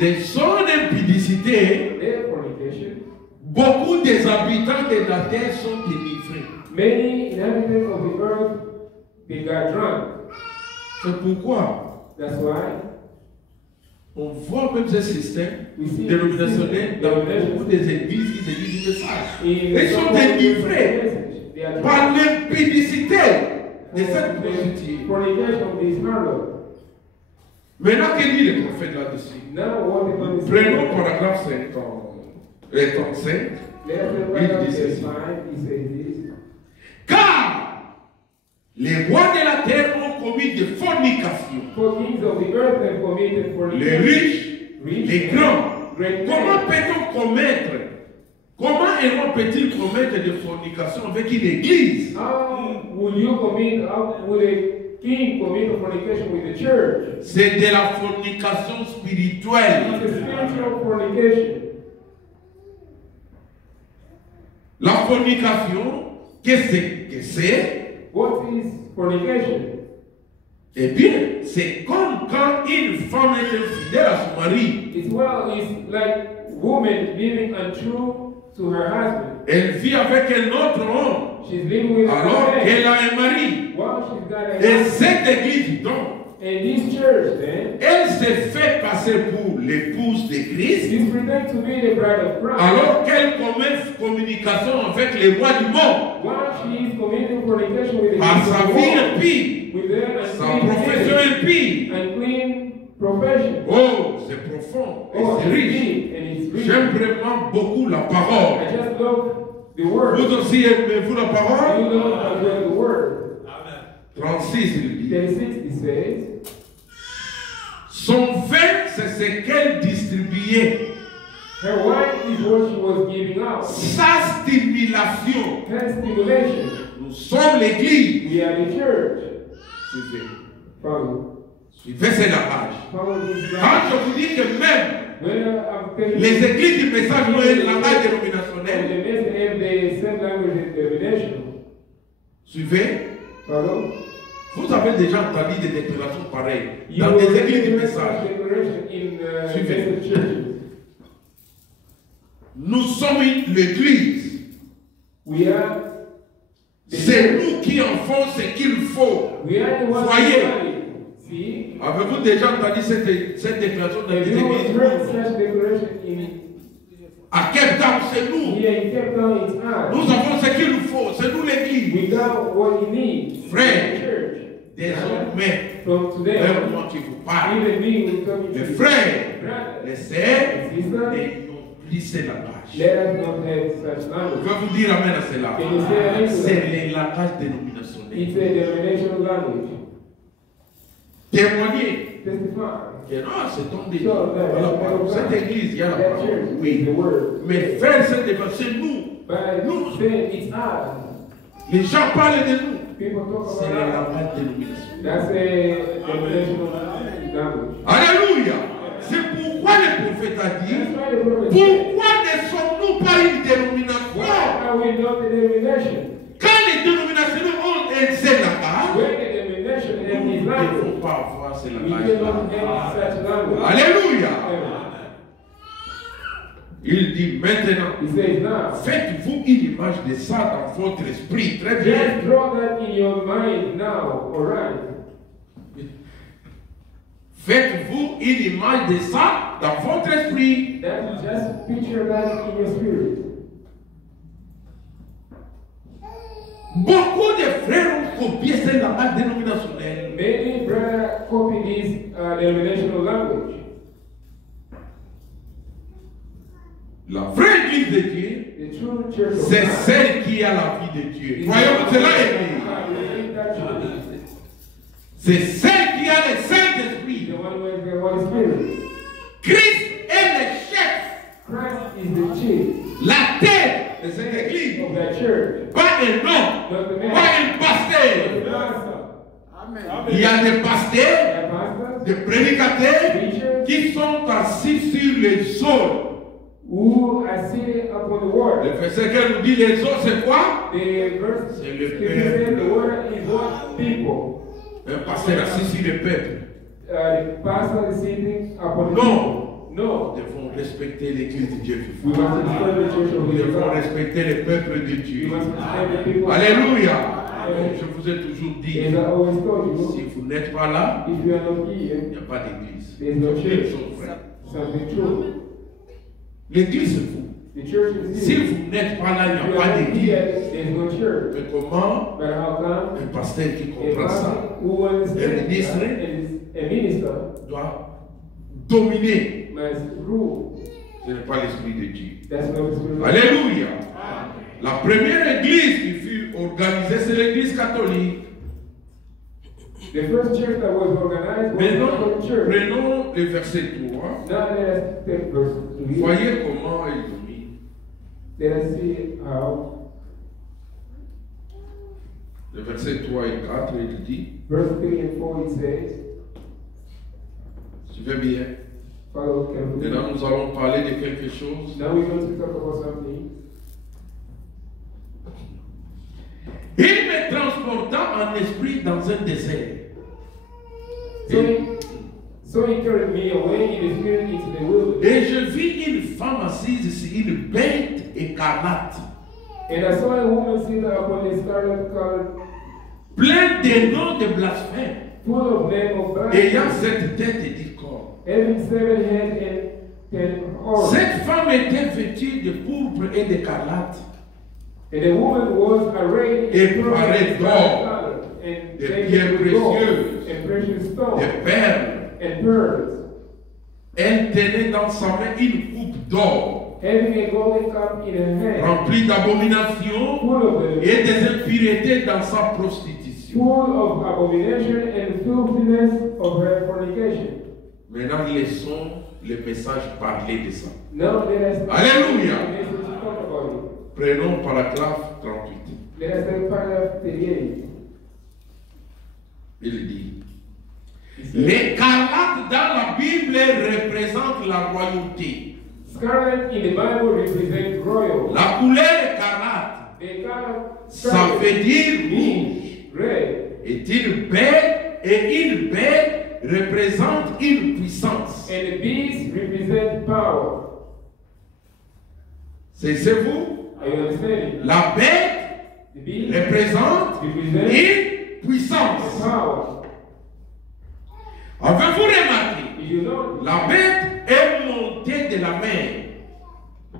De son impudicité, Their fornication, beaucoup des habitants de la terre sont délivrés. many inhabitants of the earth, they got drunk. C'est pourquoi That's why on voit même ce système we see dénominationnel dans beaucoup des églises qui se disent le message. Ils sont délivrés They are par drunk. l'impudicité de cette prostituée. Fornication of this harlot. Maintenant, que dit le prophète là-dessus? Now what the Bible Prenons says. paragraphe 35. Let us Il read dit verse ceci. 5. He says this. Car les rois de la terre ont commis des fornications. For kings of the earth have committed Les fornication. riches, Rich les grands. great Comment men. peut-on commettre? Comment un roi peut-il commettre des fornications avec une église? How would a king commit a fornication with the church? C'est de la fornication It's spirituelle. a spiritual fornication. La fornication, qu'est-ce que c'est? What is fornication? Eh bien, c'est comme quand une femme est infidèle à son mari. It's like woman living untrue to her husband. Elle vit avec un autre homme She's living with alors her qu'elle man. a un mari. While she's got a Et husband. cette église, donc, And this church, then, elle s'est fait passer pour l'épouse de Christ is pretending to be the bride of Christ. alors qu'elle commence communication avec les rois du monde. While she is committing fornication with the Par sa kings of vie the world, impie, with their sa unclean profession living, impie. unclean profession. Oh, c'est profond et Oh, c'est it's riche. deep and it's rich. J'aime vraiment beaucoup la parole. I just love the word. Vous aussi aimez-vous la You parole? know as well the word. 36, il dit. 36 it says, Son vin, c'est ce qu'elle distribuait. her wine is what she was giving out. Sa stimulation. Her stimulation. Nous sommes l'église. We are the church. Suivez. Follow. Suivez cette page. Follow this Quand guy. je vous dis que même When I'm telling les you, églises du message ont un langage and dénominationnel, the message have the same language as denomination. suivez. Follow. Vous avez déjà entendu des déclarations pareilles You dans will des read églises du the message. declaration in Suivez. message churches. Nous sommes l'église. We are the C'est church. nous qui en faisons ce qu'il faut. We are the ones Voyez. who are it. See? Avez-vous déjà entendu cette déclaration dans Have les you églises? heard such declaration in À Cape Town, c'est nous. here in Cape Town? It's us. Nous avons ce qu'il nous faut. C'est nous l'église. We got what we need. Frère. The church. Désormais, From today même on, moi qui vous parle, even me will come into les the frères, brothers, les sœurs, sisters, n'ayons plus ce langage. let us not have such Je language. vais vous dire amen à cela. Can you say amen to C'est that? le langage dénominationnel. It's a denominational language. Témoigner. Testify. Que non, c'est ton délire. So that- Voilà, par cette église, il y a la That parole. church is Oui. the word. Mais faire cette défense, c'est nous. But Nous. then it's us. Les gens parlent de nous. People talk C'est le about us. langage dénominationnel. That's a denominational language. Alléluia. C'est pourquoi le prophète a dit, That's why the prophet said, pourquoi ne sommes-nous pas une dénomination? why are we not a denomination? Quand les dénominations ont un seul langage, When the denomination nous and his ne language, devons pas avoir ce we langage. cannot have such language. Alléluia. Amen. Il dit maintenant, He says now, faites-vous une image de ça dans votre esprit. Très bien. just draw that in your mind now, alright? Faites-vous une image de ça dans votre esprit. That you just picture that in your spirit. Beaucoup de frères ont copié ce langage dénominationnel. Many brothers copy this denominational language. La vraie église de Dieu, The true church of c'est God celle qui a la vie de Dieu. is Croyons cela, the église. God within that church. C'est celle qui a le Saint-Esprit. The one with the Holy Spirit. Christ est le chef, Christ is the chief la tête de cette église. of that church. Pas un homme, Not the man. pas un Not pasteur. the pastor. Il y a des pasteurs, The pastors, des prédicateurs preachers, qui sont assis sur les eaux. who are sitting upon the water. Le verset qu'elle nous dit, les eaux, c'est quoi? The verse C'est le scripture says peuple. the water is what people. Un pasteur assis sur le peuple. The pastor is sitting upon the No. people. No. Nous devons respecter l'église de Dieu. We must respect the church of Nous the devons God. respecter le peuple de We Dieu. must respect the people. Alléluia. Amen. Je vous ai toujours dit, As I always told you, si vous n'êtes pas là, if you are not il here, n'y a pas d'église. there is no Une church. chose vraie. Something true. L'église, c'est vous. The church is Si here. vous n'êtes pas là, il If n'y you a are pas not d'église. here, there is no church. Mais comment But how come un pasteur qui a comprend ça pastor who understands Un ministre. that and is a minister doit dominer? must rule? Ce n'est pas l'esprit de Dieu. That's not the spirit. Alléluia. La première église qui fut organisée, c'est l'église catholique. The first church that was organized was the Maintenant, Catholic Church. prenons le verset 3. Now let us take verse 3. Voyez comment ils ont mis. Let us see how Le verset 3 et 4, il dit, verse 3 and 4 it says, suivez bien. follow carefully. Maintenant, nous allons parler de quelque chose. Now we're going to talk about something. Il me transporta en esprit dans un désert. So he carried me away in the spirit into the wilderness. Et je vis une femme assise sur une bête écarlate, And I saw a woman sitting upon a scarlet colored, pleine de noms de blasphème, full of name of ayant blasphemy, cette tête et 10 corps. having 7 heads and 10 horns. Cette femme était vêtue de pourpre et d'écarlate, And the woman was arrayed Et in purple parée and d'or, scarlet color, and de decorated pierres with gold, précieuses, and precious de stones, perles. and pearls, Elle tenait dans sa main une coupe d'or, having a golden cup in her hand, remplie d'abominations full of the et des impuretés dans sa prostitution. full of abomination and filthiness of her fornication. Maintenant, laissons le message parler de ça. Now let us Alléluia. talk about it. Prenons paragraphe 38. Let us take paragraph 38. Il dit, It says, l'écarlate dans la Bible représente la royauté. Scarlet in the Bible represents royal. La couleur écarlate, The color ça scarlet veut dire rouge. means red. Et une bête représente une puissance. And the beast represent power. C'est vous? Are you understanding? La bête The beast représente represents une puissance. power. Avez-vous remarqué? Did you know? La bête est montée de la mer.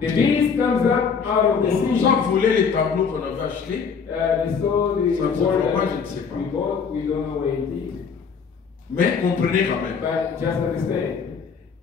The beast comes up out of the On nous sea. a volé les tableaux qu'on avait achetés, They saw the Ça ne se word voit pas, that je ne sais pas. we bought. We don't know where it is. mais comprenez quand même. But just understand.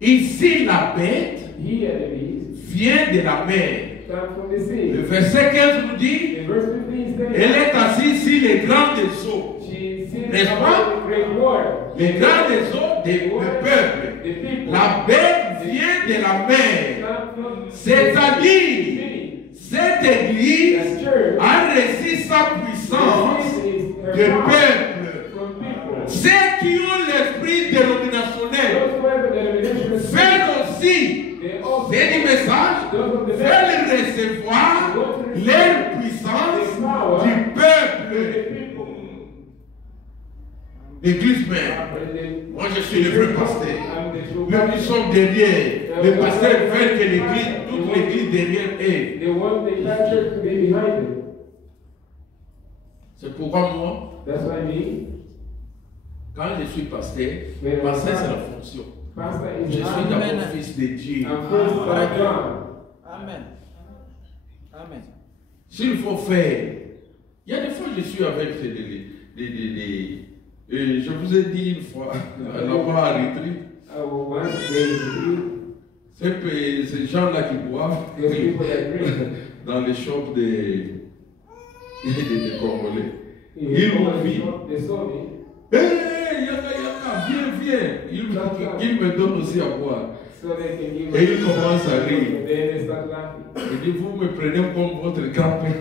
Ici, la bête Here the beast vient de la mer. comes from the sea. Le verset 15 nous dit, The verse 15 says, elle est assise sur les grandes eaux. she sits N'est-ce upon pas? the great water. Les grandes eaux du peuple. The people. La bête vient de la mer. come from C'est-à-dire, the cette église church. a reçu sa puissance This is her de power peuple. from people. Ceux qui ont l'esprit dénominationnel veulent aussi ces messages, veulent recevoir leur puissance du peuple. L'église mère. Moi je suis le vrai pasteur. Nous sommes derrière. Les pasteurs veulent que l'église, toute l'église derrière est. C'est pourquoi moi, quand je suis pasteur, pasteur c'est la fonction. Je suis d'abord fils de Dieu. Amen. Amen. S'il faut faire, il y a des fois je suis avec je vous ai dit une fois, là-bas à Retreat, ces gens-là qui boivent dans les shops des Congolais. Ils m'ont vu. Hey, Yaka, viens. Ils me donnent aussi à boire. Et ils commencent à rire. Ils disent, vous me prenez comme votre grand-père.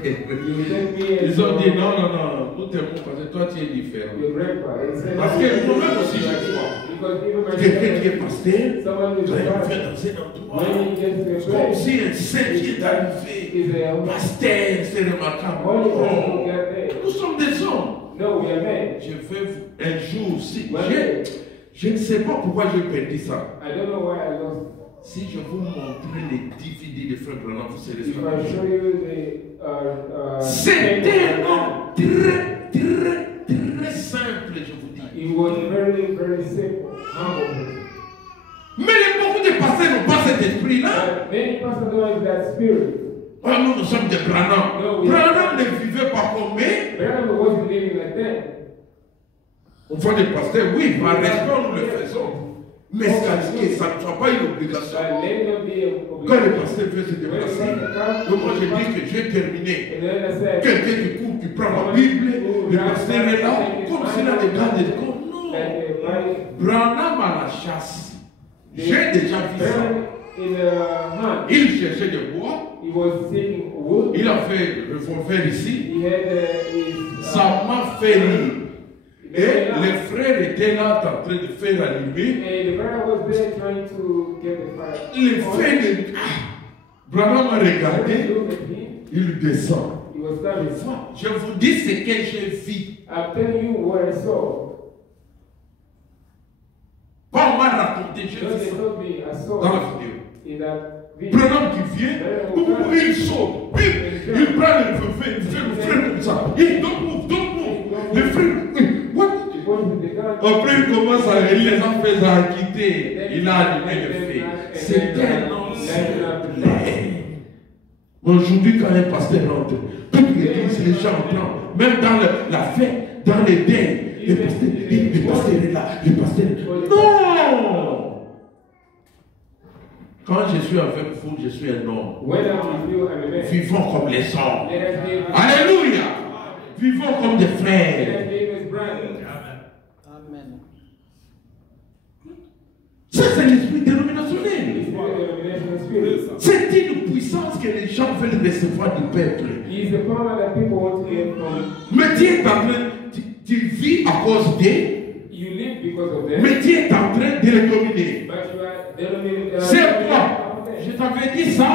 Ils ont dit, non, nous t'aimons parce que toi tu es différent. Parce que moi-même aussi je crois. Quelqu'un qui est pasteur, quand il vient dans un endroit, comme si un saint qui est arrivé, pasteur, c'est remarquable. Oh, nous sommes des hommes. Je vais un jour, si je ne sais pas pourquoi j'ai perdu ça. Si je vous montrais les DVD de Frère Branham, vous serez c'était un homme très simple, je vous dis. Mais beaucoup de pasteurs n'ont pas cet esprit-là. Oh, nous sommes des Branham. Branham ne vivait pas comme eux. On voit des pasteurs, oui, par respect, nous le faisons. Mais ça ne soit pas une obligation. Quand le pasteur veut se déplacer, moi je dis que j'ai terminé. Quelqu'un qui court, qui prend la Bible, le pasteur est là, comme s'il a des gars de compte. Non. Branham à la chasse. J'ai déjà vu ça. Il cherchait des bois. Il a fait le revolver ici. Ça m'a fait rire. Et les frères étaient là en train de faire allumer. Les frères de Branham a regardé. Il descend. Je vous dis ce que j'ai vu. Pas on m'a raconté, j'ai vu ça dans la vidéo. Branham qui vient, il saute, il prend le feu, il fait le frère comme ça. Il don't move. Le frère, what? Après il commence à rire, les gens font à quitter. Il a allumé le feu. C'est un homme simple. Aujourd'hui, quand un pasteur rentre, toute l'église, les gens entrent, même dans la fête, dans les deuils, le pasteur est là, le pasteur est là. Non! Quand je suis avec vous, je suis un homme. Vivons comme les hommes. Alléluia! Vivons comme des frères. Amen. Ça, c'est l'esprit dénominationnel. C'est une puissance que les gens veulent recevoir du peuple. Mais tu es en train, tu vis à cause d'eux. Mais tu es en train de les dominer. C'est toi. Je t'avais dit ça.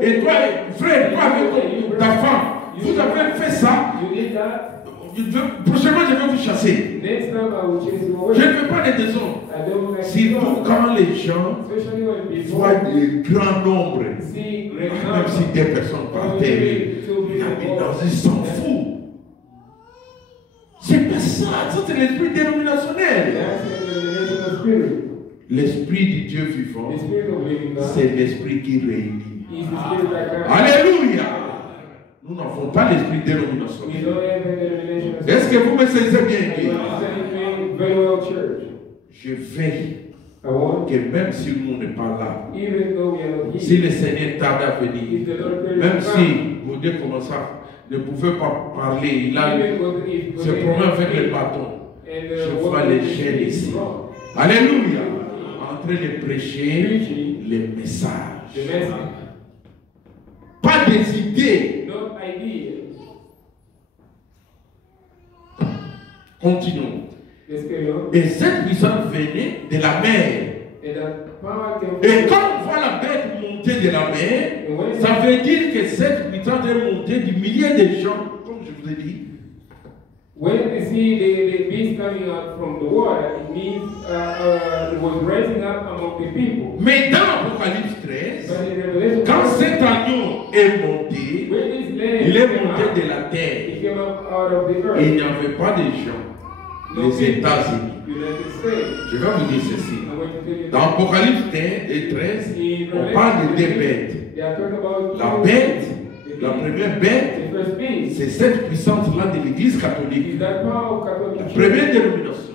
Et toi, frère, toi avec ta femme, vous avez fait ça. Prochainement, je vais vous chasser. Je ne veux pas les désordres. Surtout quand les gens voient des grands nombres, même si des personnes par terre, ils s'en foutent. C'est pas ça, ça c'est l'esprit dénominationnel. L'esprit du Dieu vivant, c'est l'esprit qui réunit. Alléluia! Nous n'avons pas l'esprit dénominationnel. Est-ce que vous me saisissez bien? Je veille que même si nous n'est pas là, si le Seigneur tarde à venir, même si vous ne pouvez pas parler, il a ce problème avec le bâton, je vois les chaînes ici. Alléluia! En train de prêcher les messages. Pas des idées. Continuons. L'Espérance. Et cette puissance venait de la mer. And that power came Et from quand on voit la bête monter de la mer, And when ça veut dire que cette puissance est montée du millier de gens, comme je vous ai dit. when you see the beast coming out from the water, it means it was rising up among the people. Mais dans l'Apocalypse 13, But in Revelation, quand cet agneau est monté, when this land il est came monté out, de la terre. it came up out of the Et il earth. n'y avait pas de gens. No Les people, États-Unis. United States. Je vais vous dire ceci. I'm going to tell you Dans that. Apocalypse 13, on parle de deux bêtes. They are talking about La two bête, beasts. la première bête, The first beast c'est cette puissance-là de l'Église is catholique. that power of Catholic La Church. première dénomination.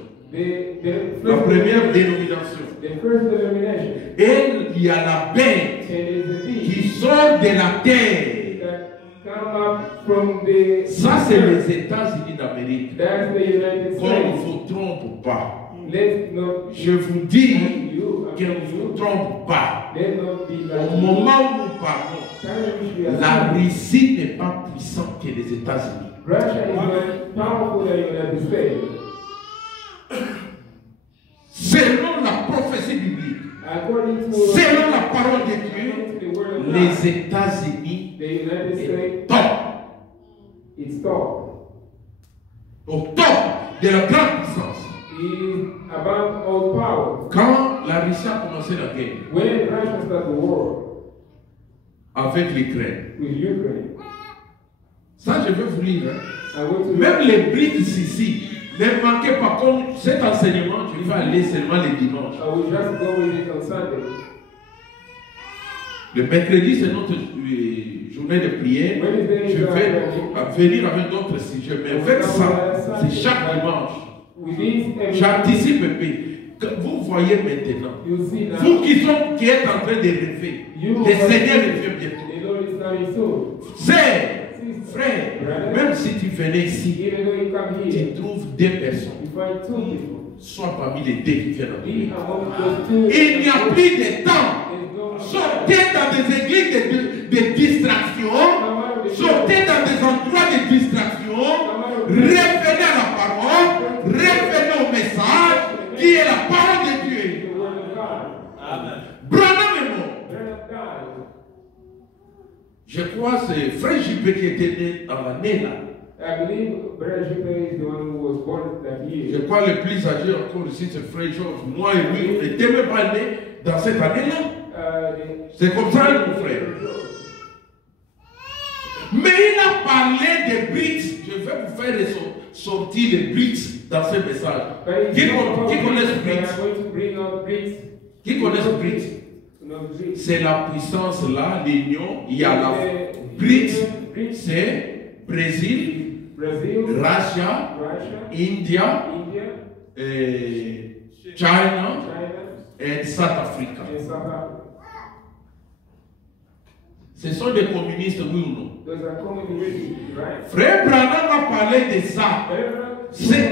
La première dénomination. The first denomination. Et il y a la bête And it's the beast qui sort de la terre. that come up from the Ça, c'est les États-Unis d'Amérique. That's the United Qu'on ne States. vous trompe pas. Let's not Je vous dis you, qu'on ne vous trompe pas. let's not be Au like moment où nous parlons, Time which we are la seeing. Russie n'est pas puissante que les États-Unis. Russia is not powerful than the United States. Selon la prophétie biblique, According to selon la parole de Dieu, according to the word of God, les États-Unis the United est States top, is top. au top de la grande puissance. Is above all power. Quand la Russie a commencé la guerre When Russia started the war avec l'Ukraine, with Ukraine, ça je vais vous lire. Hein. I went to Même les BRICS ici, ne manquez pas comme cet enseignement, je vais aller seulement les dimanches. I will just go with it on Sunday. Le mercredi, c'est notre journée de prière. Je vais venir avec d'autres sujets, mais avec ça, c'est chaque dimanche. With this, J'anticipe un peu. Vous voyez maintenant, you see now, vous qui êtes en train de rêver, le Seigneur revient bientôt. the Lord is coming soon. C'est, frère, même si tu venais ici, Even though you come here, tu trouves deux personnes, you find two people. soit parmi les deux qui viennent en Be prier. among those two. Il n'y a plus de temps. There's no Sortez dans des églises de distraction. Sortez dans des endroits de distraction. Revenez à la parole. Revenez au message qui est la parole de Dieu. the word of God. Amen. Branham est mort. Word of God. Je crois que c'est Frère JP qui était né dans l'année là. I believe Brother Juppé is the one who was born that Je year. crois le plus âgé encore ici, c'est Frère Georges. Moi et lui, on n'était même pas nés dans cette année-là. C'est comme ça, mon frère. Mais il a parlé des BRICS. Je vais vous faire sortir les BRICS dans ce message. Qui connaît ce BRICS? Qui connaît ce BRICS? C'est la puissance là, l'union. Il y a la BRICS, c'est Brésil, Russia, India, China et South Africa. Ce sont des communistes, oui ou non? Those are communists, right? Frère Branham a parlé de ça. C'est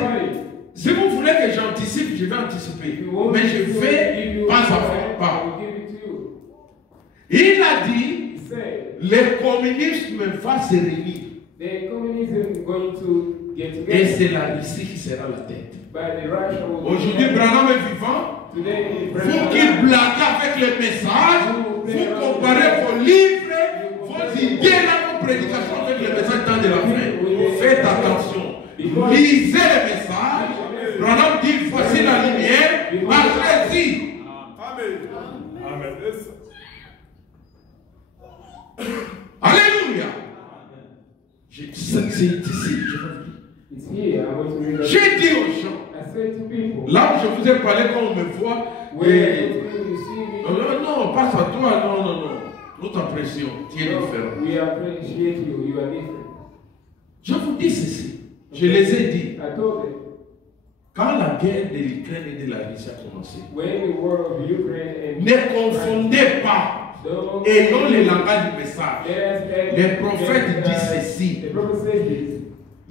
Si vous voulez que j'anticipe, je vais anticiper. Mais je vais pas à pas. Il a dit, le communisme va se réunir. The communism going to get Et together. c'est la Russie qui sera la tête. But the Russia will Aujourd'hui, Branham est vivant. today, Vous qui blaguez avec le message, vous comparez vos livres, vos idées, là, vos prédications avec le message temps de la fin. Faites attention. Lisez le message. Branham dit, voici la lumière, marchez-y. Amen. Amen. Alléluia. C'est ici, je veux dire. it's here. I want to read that. J'ai dit aux gens, I said to people, là où je vous ai parlé quand on me voit, where you see me, non, passe à toi, non. Nous t'apprécions, tu es différent. we appreciate you. You are different. Je vous dis ceci, je les ai dit, I told them quand la guerre de l'Ukraine et de la Russie a commencé, when the war of Ukraine and ne confondez pas don't et non le langage du message. Yes, Les prophètes disent ceci. The prophet says this.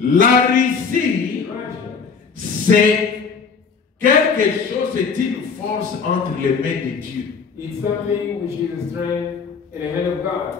La Russie, Russia c'est quelque chose, c'est une force entre les mains de Dieu. is something which is a strength in the hand of God.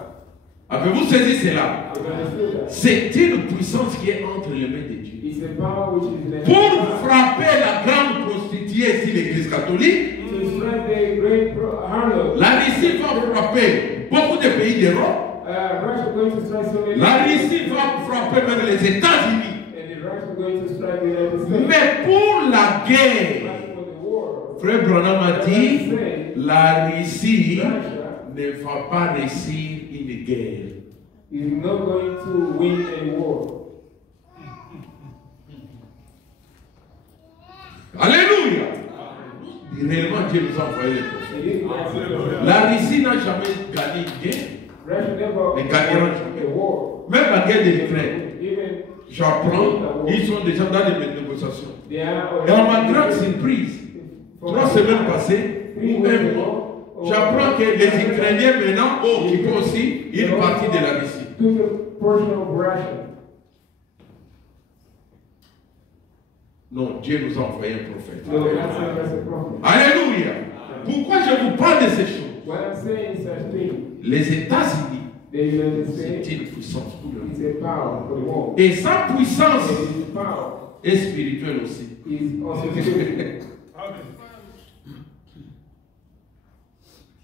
Avez-vous saisi cela? You understood that? C'est une puissance qui est entre les mains de Dieu. It's a power which is in the Pour hand of God. frapper la grande prostituée ici, l'église catholique, To strike the great harlot. la Russie va frapper beaucoup de pays d'Europe. Russia is going to strike so many. La Russie va frapper même les États-Unis. And the Russia is going to strike the United States. Mais pour la guerre, But for the war, Frère Branham a dit, la Russie Russia ne va pas réussir une guerre. is not going to win a war. Alléluia. Réellement, Dieu nous a envoyé les prophètes. It is possible. La Russie n'a jamais gagné une guerre. Russia never Et gagnera won jamais. a war. Même la guerre de l'Ukraine. Even J'apprends, ils sont déjà dans les négociations. they are Et à ma grande surprise, 3 semaines passées, ou un mois, j'apprends que les Ukrainiens maintenant ont occupé aussi une partie de la Russie. took a portion of Russia. Non, Dieu nous a envoyé un prophète. No, that's not as a prophet. Alléluia. Pourquoi je vous parle de ces choses? What I'm saying is such thing. Les États-Unis, The United c'est States une puissance pour le monde. is a power for the world. Et sa puissance And its power est spirituelle aussi. is also spiritual.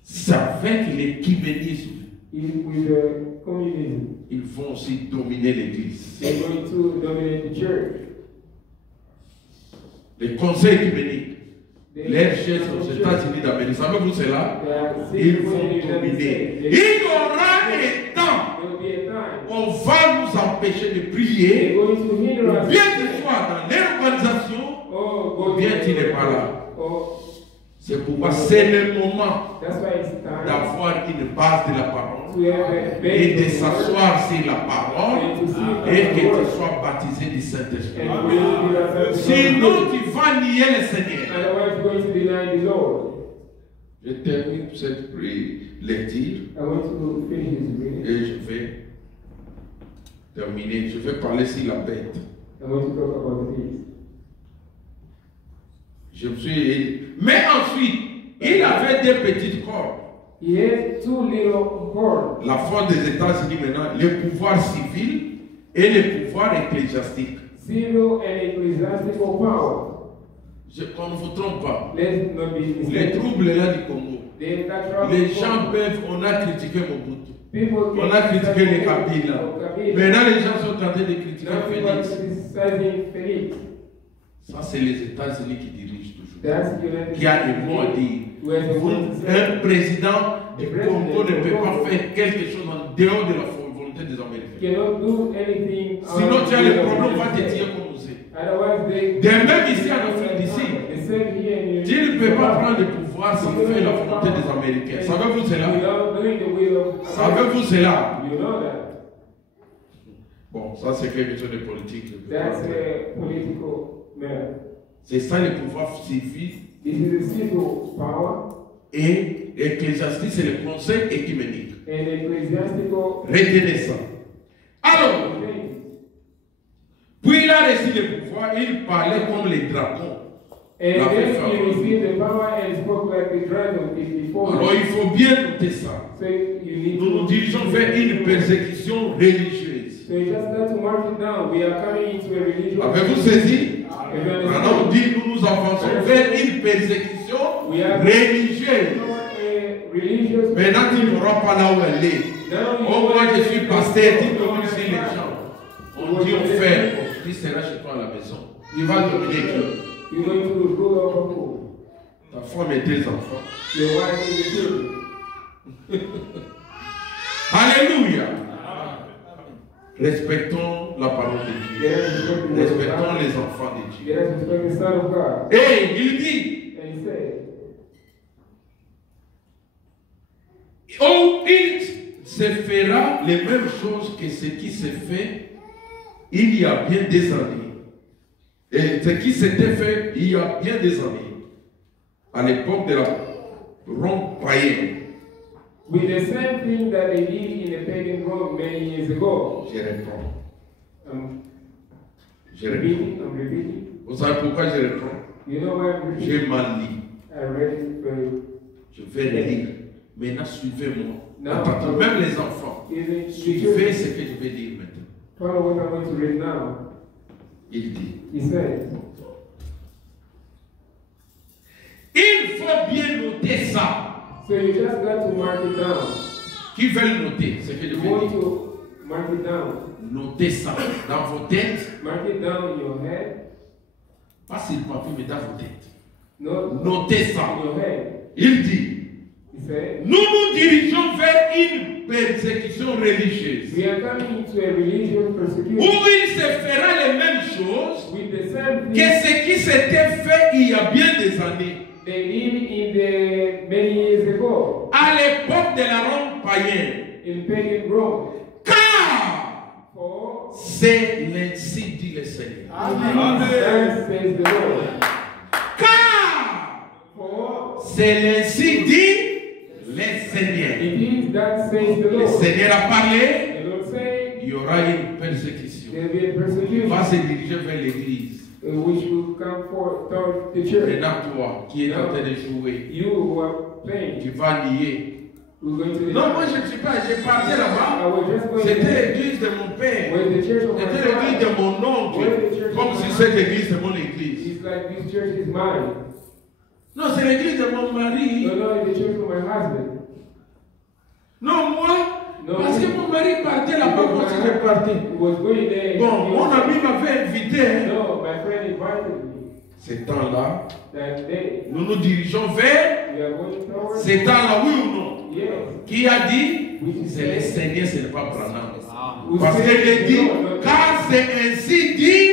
C'est avec l'écuménisme, With the communism, ils vont aussi dominer l'Église. they're going to dominate the church. Les conseils écuméniques, They- les chefs aux États-Unis d'Amérique, savez-vous cela? They are Ils sitting vont in the United dominer. States. Il y aura un temps, There will be a time. on va nous empêcher de They're prier, going to hinder ou us. bien tu sois dans l'organisation, Oh, ou bien tu n'es pas là. Oh, C'est pourquoi c'est le moment that's why it's time d'avoir une base de la parole to have a et de base of word s'asseoir sur la parole and to see et que the tu word. sois baptisé du Saint-Esprit. And we will be baptized with the Holy Sinon, Spirit. tu vas nier le Seigneur. Otherwise, you're going to deny the Lord. Je termine cette lecture I want to finish this reading. et je vais terminer. Je vais parler sur la bête. I want to talk about the beast. Je me suis... Mais ensuite, il avait deux petites cordes. He had two little horns. La force des États-Unis maintenant, le pouvoir civil et le pouvoir ecclésiastique. Civil and ecclesiastical power. Qu'on ne vous trompe pas. Let's not be Les mistaken. troubles là du Congo. The natural Les gens peuvent, on a critiqué Mobutu. people On a critiqué les Kabila. Kabila. Maintenant, les gens sont en train de critiquer Now people are Félix. criticizing Felix. Ça, c'est les États-Unis qui dirigent toujours. That's the United Qui a le mot à States. dire. Who has the word to say. Un président du Congo ne peut pas faire quelque chose en dehors de la volonté des Américains. Cannot do anything. Sinon, tu as outside le of problème, what va he te said. tirer comme on sait. Otherwise, they. De même ici en Afrique d'ici, The same here in tu ne peux pas prendre le pouvoir sans faire la volonté des Américains. Savez-vous cela? Without doing the will of Savez-vous cela? You know that. Bon, ça c'est quelque chose de politique. je peux That's pas dire. a political matter. C'est ça le pouvoir civil This is a civil power et ecclésiastique, c'est le conseil écuménique. and ecclesiastical. Retenez ça. Alors, things. puis il a reçu le pouvoir, il parlait comme les dragons. And La then femme. he received the power and spoke like the dragon did before. Alors il faut bien noter ça. So you need Nous nous to. dirigeons vers une persécution religieuse. So you just got to mark it down. We are coming into a religion. Avez-vous saisi? If you Maintenant on understand, dit nous nous avançons vers une persécution we are religieuse. a religious. Maintenant tu ne verras pas là où elle est. Now you Oh moi je suis pasteur, tu know domines sur les gens. On dit au frère, qui sera chez toi à la maison. Il va dominer qui? you're going to rule over who? Ta femme et tes enfants. Your wife and the children. Alléluia. Respectons la parole de Dieu. Let us respect the word of Respectons God. les enfants de Dieu. Let us respect the Son of God. Et il dit, And he said, oh, il se fera les mêmes choses que ce qui s'est fait il y a bien des années. Et ce qui s'était fait il y a bien des années, à l'époque de la Rome païenne. with the same thing that they did in the pagan Rome many years ago. Je réponds. Je réponds. I'm repeating. Vous savez pourquoi je réponds? You know why I'm repeating? J'ai mal lu. I read it very. Je vais relire. Maintenant, suivez-moi. Non. Attendez, même les enfants. Suivez ce que je vais dire maintenant. Follow what I'm going to read now. Il dit, He says, il faut bien noter ça. so you just got to mark it down. Qui veulent noter ce que je You vais want dire? to mark it down. Notez ça dans vos têtes. Mark it down in your head. Pas sur le papier, mais dans vos têtes. Not Notez ça. in your head. Il dit, He said, nous nous dirigeons vers une persécution religieuse we are coming into a religious où persecution il se fera les mêmes choses with the same que things ce qui s'était fait il y a bien des années, they did in the many years ago à l'époque de la Rome païenne. in pagan Rome. Car For c'est l'ainsi dit le Seigneur. that says the Lord. Car For c'est l'ainsi dit le Seigneur. it is that says the Le Lord. Seigneur a parlé, The Lord said il y aura une persécution. there will be a Il persecution va se diriger vers l'église. which will come forth toward the church. Maintenant, toi qui es en train de jouer, You who are playing, tu vas nier. we're going to the Non, moi je ne suis pas, j'ai parti I là-bas. was just going C'était to l'église de mon père. where the church of my C'était l'église de father. mon oncle. Comme si cette église est mon église. It's like this church is mine. Non, c'est l'église de mon mari. No, no, it's the church of my husband. Non, moi, Non. parce que mon mari partait là-bas, moi aussi je partais. He was going there. Bon, mon ami m'avait invité. Hein. No, my friend invited me. Ce temps-là, That day, nous nous dirigeons vers we are going towards. ce temps-là, oui ou non? Yes. Qui a dit? C'est le Seigneur, ce n'est pas Branham. Who Parce said qu'il the dit, Lord, not- car c'est ainsi dit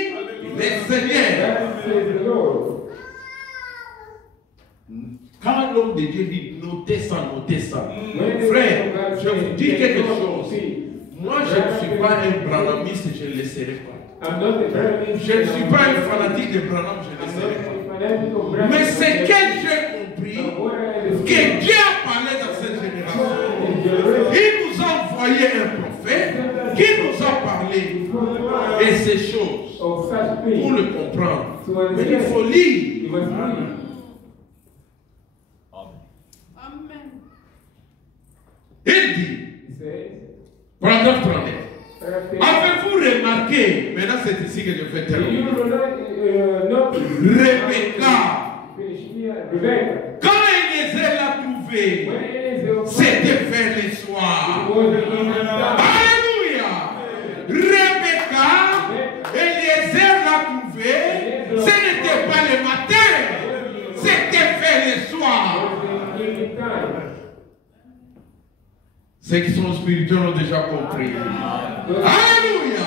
le Seigneur. That says the Lord. Quand l'homme de Dieu dit notez ça, notez ça. When the Frère, word of God je vous says, dis take quelque note, chose. see, Moi, je ne suis pas un branhamiste, je ne le serai pas. I'm not a Branhamite. Je ne suis pas un fanatique de Branham, je ne le I'm serai not pas. a fanatic of Branham. Mais c'est que j'ai compris But what I que understand Dieu a parlé dans cette génération. is the rest Il nous a envoyé un prophète qui nous a parlé de ces choses of such pour things. le comprendre. To Mais il understand, faut lire. you must read. Il dit, He says, paragraphe 39. Perfect. Avez-vous remarqué, maintenant c'est ici que je fais Do terminer. you notice? Rebecca, Finish here. Rebecca. quand Eliezer l'a trouvé, When Eliezer c'était vers le it soir. was the evening time. Alléluia. Rebecca, Eliezer l'a trouvé, ce n'était pas le matin, c'était vers le It soir. was the evening time. Ceux qui sont spirituels ont déjà compris. Alléluia.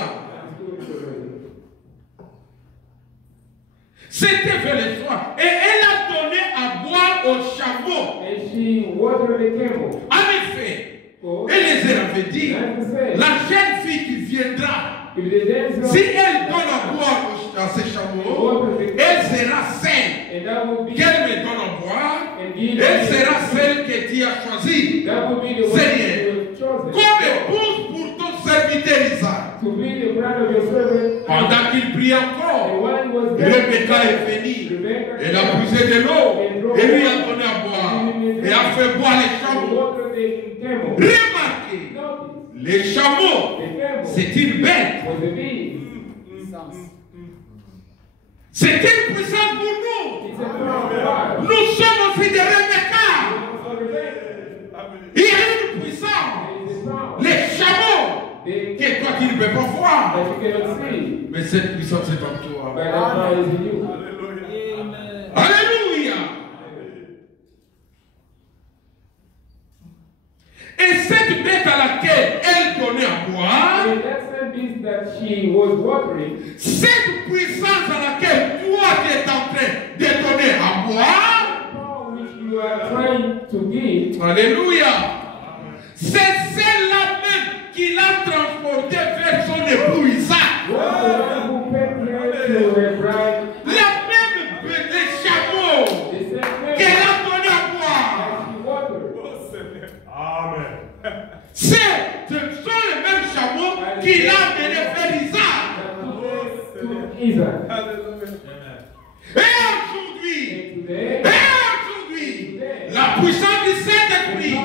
C'était vers le soir. Et elle a donné à boire au chameau. And she watered the camel. En effet, For Eliezer avait dit, that's the same. la jeune fille qui viendra, If the damsel si elle donne à boire à ce chameau, elle sera saine. and that would be Qu'elle me donne à boire, and give elle sera celle que tu as choisie that would be the one Seigneur, you have chosen. comme épouse pour ton serviteur Isaac. To be the bride of your servant. Pendant qu'il prie And encore, while he was there, Rebecca est venue. Rebecca Elle a puisé de l'eau et lui a donné à boire et a fait boire les chameaux. watered the camel. Remarquez, Notice, les chameaux, the camel c'est une bête. was a beast. C'est une puissance pour nous. It's a power of God. Nous sommes aussi des Rebecca. So Rebecca, Il y a une puissance. there is a power Les chameaux that que toi tu ne peux pas voir. you cannot see, Mais cette puissance est en toi. but that power is in you. Alléluia. Et cette bête à laquelle elle donnait à boire, And that same beast that she was watering, cette puissance à laquelle toi tu es en train de donner à boire, the power which you are trying to give, alléluia, c'est celle-là même qui l'a transporté vers son époux Isaac. was the one who paid her to her bride. La même bête, les chameaux The same qu'elle way a donné à boire. that she watered. Ce sont les mêmes chameaux qu'il a amené vers Isaac. To Isaac. Et aujourd'hui, And today, la puissance du Saint-Esprit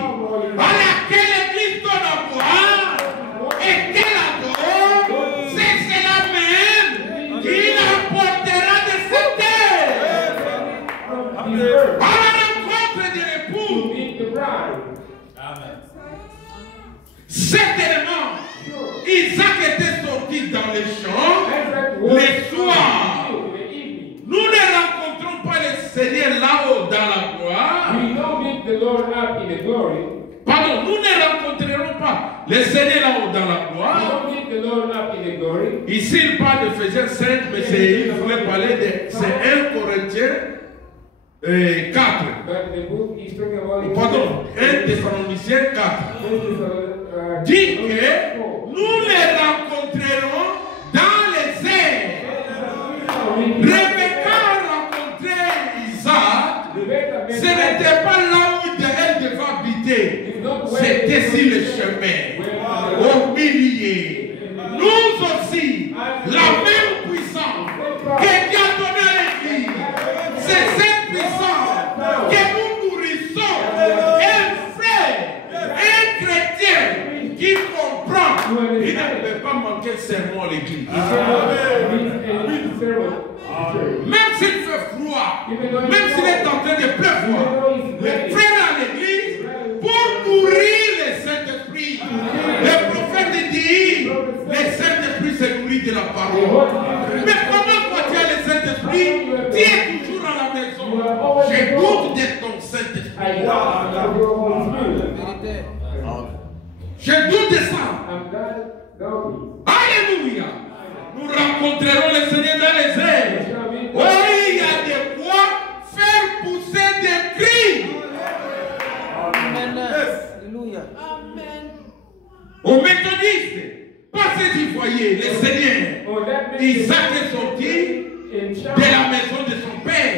Certainement, Isaac était sorti dans les champs le soir. Nous ne rencontrons pas le Seigneur là-haut dans la gloire. We don't meet the Lord up in the glory. Pardon, nous ne rencontrerons pas le Seigneur là-haut dans la We gloire. don't meet the Lord up in the glory. Ici, il parle d'Éphésiens 5, mais il voulait parler de. C'est 1 Corinthiens 4. But the book is talking about Pardon, 1 Thessaloniciens 4. Dit que nous les rencontrerons dans les airs. Rebecca a rencontré Isaac. Ce n'était pas là où elle devait habiter. C'était sur le chemin, au milieu. Nous aussi, la même puissance que Dieu a donnée à l'Église, c'est cette puissance que nous nourrissons. Un frère, un chrétien qui comprend, il ne peut pas manquer de sermon à l'Église. Même s'il fait froid, même s'il est en train de pleuvoir, le frère à l'Église, pour nourrir le Saint-Esprit, le prophète dit, le Saint-Esprit se nourrit de la parole. Mais comment toi tu as le Saint-Esprit, tu es toujours à la maison. Je doute de ton Saint-Esprit. Je doute de ça. Alléluia. Nous rencontrerons le Seigneur dans les airs. Oh, il y a de quoi faire pousser des cris. Alléluia. Aux méthodistes, passez-y, voyez, le Seigneur, Isaac est sorti de la maison de son père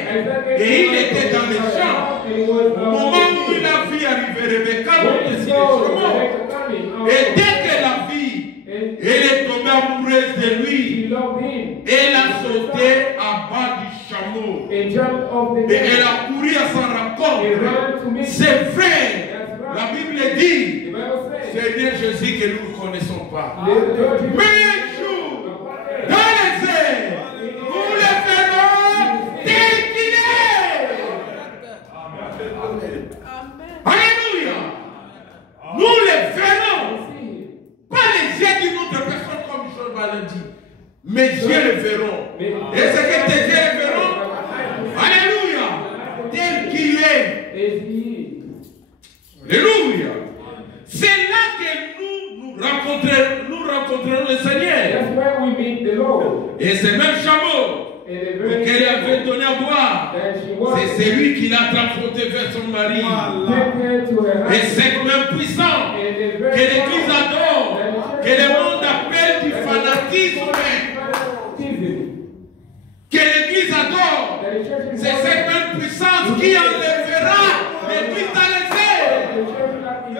et il était dans les champs. Au moment où il a vu arriver Rebecca, on est sur les chemins. Et dès qu'elle a vu, elle est tombée amoureuse de lui. Elle a sauté à bas du chameau. Et elle a couru à sa rencontre. C'est vrai. La Bible dit, Seigneur Jésus que nous ne connaissons pas. Mais un jour, dans les airs, nous le verrons tel qu'il est. Alléluia. Nous le verrons. Pas les yeux d'une autre personne comme Jean Valentin. Mes yeux le verront. Et ce que tes yeux le verront, alléluia, tel qu'il est. Alléluia. C'est là que nous rencontrerons le Seigneur. Et ce même chameau qu'elle avait donné à boire, c'est celui qui l'a transporté vers son mari. Et cette même puissance que l'Église adore, que le monde appelle du fanatisme, que l'Église adore, c'est cette même puissance qui enlèvera l'Église dans les airs.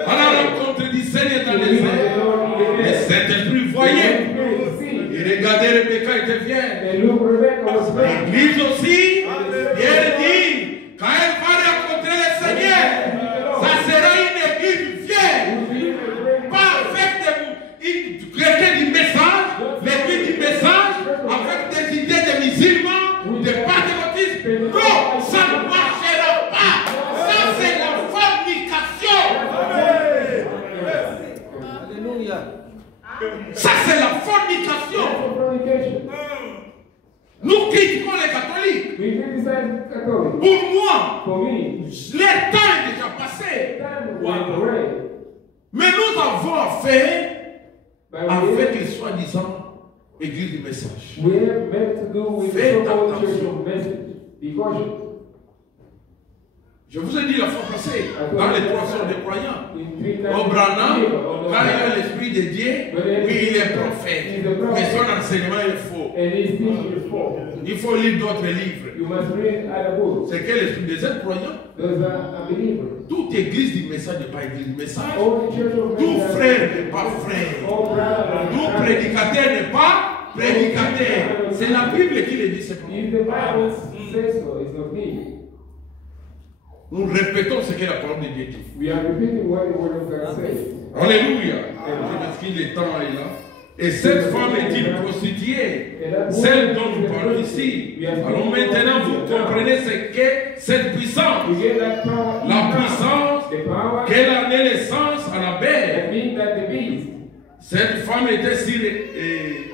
À la rencontre du Seigneur dans les airs. Et cet esprit voyait. Et regardez, Rebecca était fière. L'Église aussi, elle dit, quand elle va rencontrer le Seigneur, ça sera une église fière. Pas avec des chrétiens du message, l'église du message, avec des idées de musulmans ou de patriotisme. Non, ça ne marchera pas. Ça, c'est la fornication. Alléluia. Ça, c'est la fornication. Nous critiquons les catholiques. Pour moi, le temps est déjà passé. Mais nous avons affaire avec les soi-disant église du message. Faites attention. Je vous ai dit la fois passée, dans les 300 des croyants, au Branham, quand il a l'esprit de Dieu, oui, il est prophète. Mais son enseignement est faux. Il faut lire d'autres livres. C'est quel esprit des êtres croyants? Toute église du message n'est pas église du message. Tout frère n'est pas frère. Tout prédicateur n'est pas prédicateur. C'est la Bible qui le dit. Nous répétons ce que la parole de Dieu dit. Alléluia. Parce que le temps est là. Et cette femme est une prostituée, celle dont nous parlons ici. Alors maintenant, vous comprenez ce qu'est cette puissance. La puissance The power qu'elle a donné naissance à la bête. that means that the beast, Cette femme était sur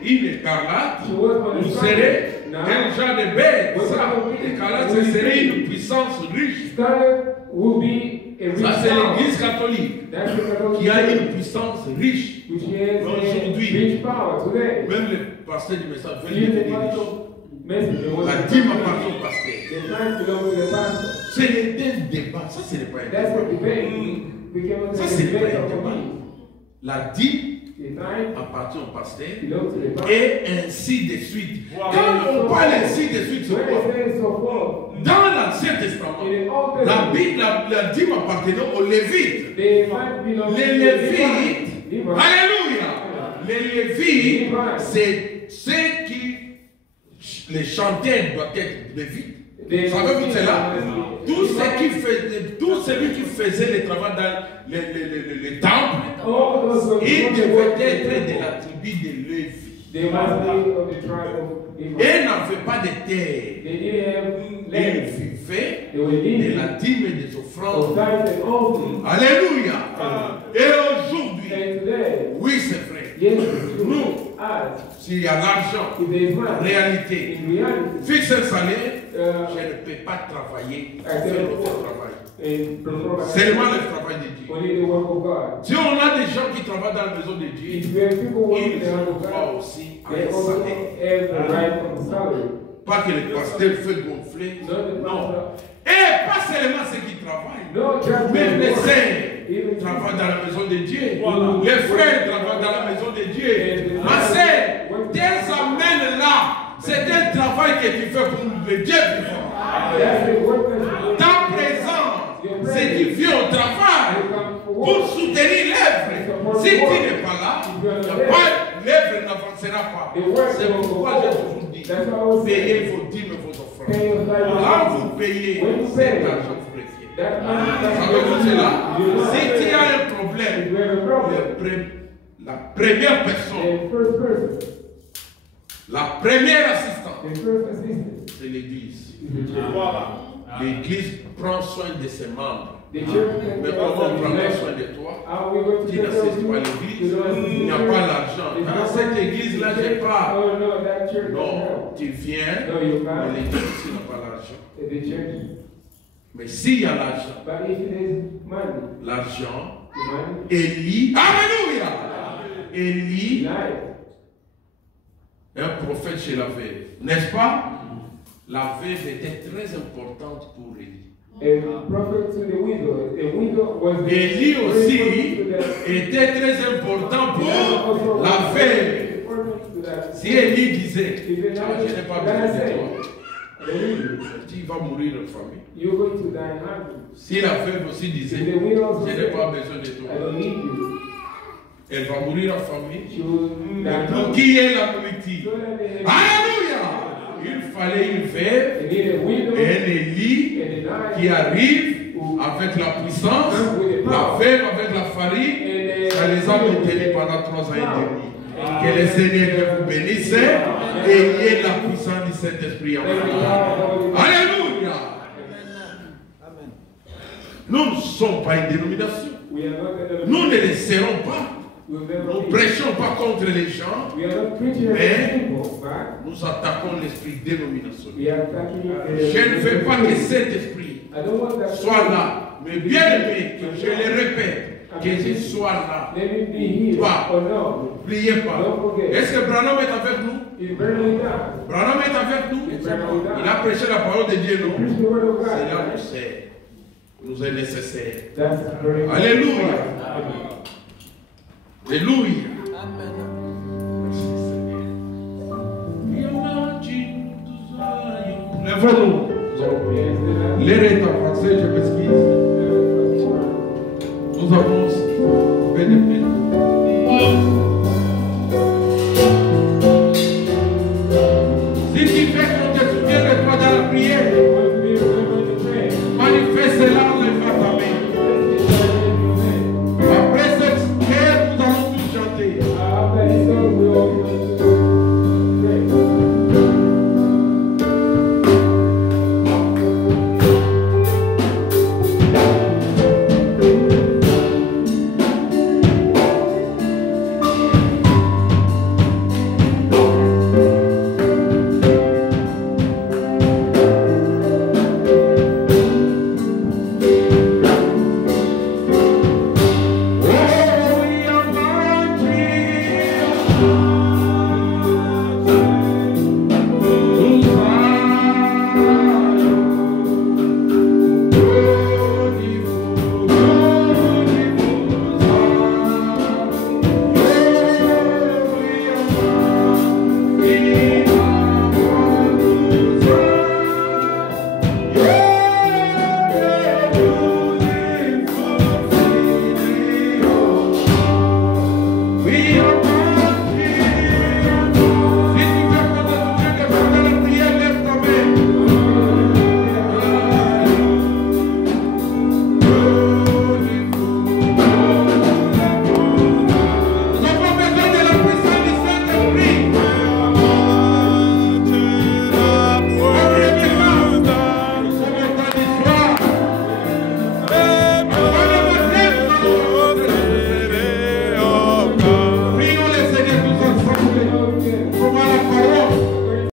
une écarlate. she was on the Vous serez Now, quel genre de bête? Ça, l'écarlate, ce serait une puissance riche. Scarlet will be a rich Ça, c'est power. l'église catholique That's the Catholic qui a Church, une puissance riche. which has a Aujourd'hui. rich power today. Même le pasteur du message veut Even the devenir riche. pastor messenger was La a dîme pastor. appartient au pasteur. The tithe belongs to the pastor. Ce n'est un débat. Ça, ce n'est pas un That's débat. a debate. We cannot Ça, say c'est the debate pas un of débat. the La dîme The tithe appartient au pasteur. belongs to the pastor. Et ainsi de suite. Quand on parle ainsi de suite, c'est When quoi? it says so forth, Dans l'Ancien Testament, in the Old la Testament, Bible, la dîme appartenait aux Lévites. the tithe belongs Les to the Lévites, Levites. alléluia, les Lévites, c'est ceux qui, les chanteurs doivent être Lévites. Savez-vous cela? Tout celui qui faisait le travail dans le temple, il devait être de la tribu de Lévi. They must be of the tribe of Et Levi. n'avait pas de terre. They didn't have Il land. vivait They were de living la dîme et des of offrandes. tithes and offerings. Alléluia. Et aujourd'hui, And today, oui c'est vrai, yes, it's true. nous, As s'il y a l'argent, if there is en money, réalité, in reality, fixe un salaire, je uh, ne peux pas travailler, I faire said notre before, travail. and perform Seulement le travail de Dieu. only the work of God. Si on a des gens qui travaillent dans la maison de If Dieu, you have people working in ils the house ont of droit God, aussi à they un also salaire. have the right of the salary. Pas que le pasteur fait gonfler. Not the Non. pastor. Et pas seulement ceux qui travaillent. No church Même les members. saints Even travaillent dans la maison de Dieu. Voilà. Les frères travaillent dans la maison de Dieu. Ma sœur, tes amènes là, c'est un travail que tu fais pour le Dieu vivant. that's the work that you do. Ta présence, c'est qui vient au travail pour soutenir l'œuvre. Si tu n'es pas là, l'œuvre n'avancera pas. C'est pourquoi j'ai toujours dit, payez vos dîmes et vos offrandes. Pay your tithe. Quand vous payez, cet argent précieux. That money Savez-vous cela? Si tu as un if problème, you have a problem, la première personne, the first person, la première assistante, the first assistant c'est l'Église. is the church. L'Église prend soin de ses membres. The church can Mais take comment us prendre as soin de toi? How we going to Tu take care of n'assistes you? pas à You l'église, don't assist il n'y a the pas church. l'argent. It's Dans not- cette église-là, j'ai pas. Oh no, that church Non, doesn't help. tu viens, No, you mais can't. l'église ici n'a pas l'argent. The church. Mais s'il y a l'argent, But if it is money, l'argent, the money, Élie, alléluia, Élie, life. un prophète chez la veuve, n'est-ce pas? La veuve était très importante pour Élie. A prophet to the widow. A widow was the Élie aussi to the- était très important pour la veuve. Si Élie disait, ah, je n'ai pas besoin de toi, tu vas mourir en famille. You're going to die hungry. Si la veuve aussi disait, If the widow also je n'ai said, pas besoin de I toi, don't need you, elle va mourir en famille. she will die Pour hungry. qui est la nourriture? So that they Alléluia! Il fallait une veuve they need a widow et un Élie and a qui knife arrive avec la puissance, la veuve avec la farine. Ça les a maintenus pendant 3 ans et demi. Que le Seigneur vous bénisse et ayez la puissance du Saint-Esprit en vous. Alléluia! Amen. Nous ne sommes pas une dénomination. We are not the Nous ne les serons pas. We'll never Nous ne be. prêchons pas contre les gens. We are not preaching Mais- against people, but Nous attaquons l'esprit dénominationnel. we are attacking Je ne veux pas que cet esprit I don't want that soit là. Mais bien aimé, que je le répète, que je sois là. Let me be here Toi. or no. N'oubliez pas. Don't forget. Est-ce que Branham est avec nous? It's barely done. Branham est avec nous? It's barely done. Il a prêché la parole de Dieu, non? Preach the word of Cela God. nous sert. Nous est nécessaire. That's very Alléluia. Alléluia. Amen. Lèvons-nous. Nous allons prier. L'air est en français, je m'excuse. Nous avons fait des prières.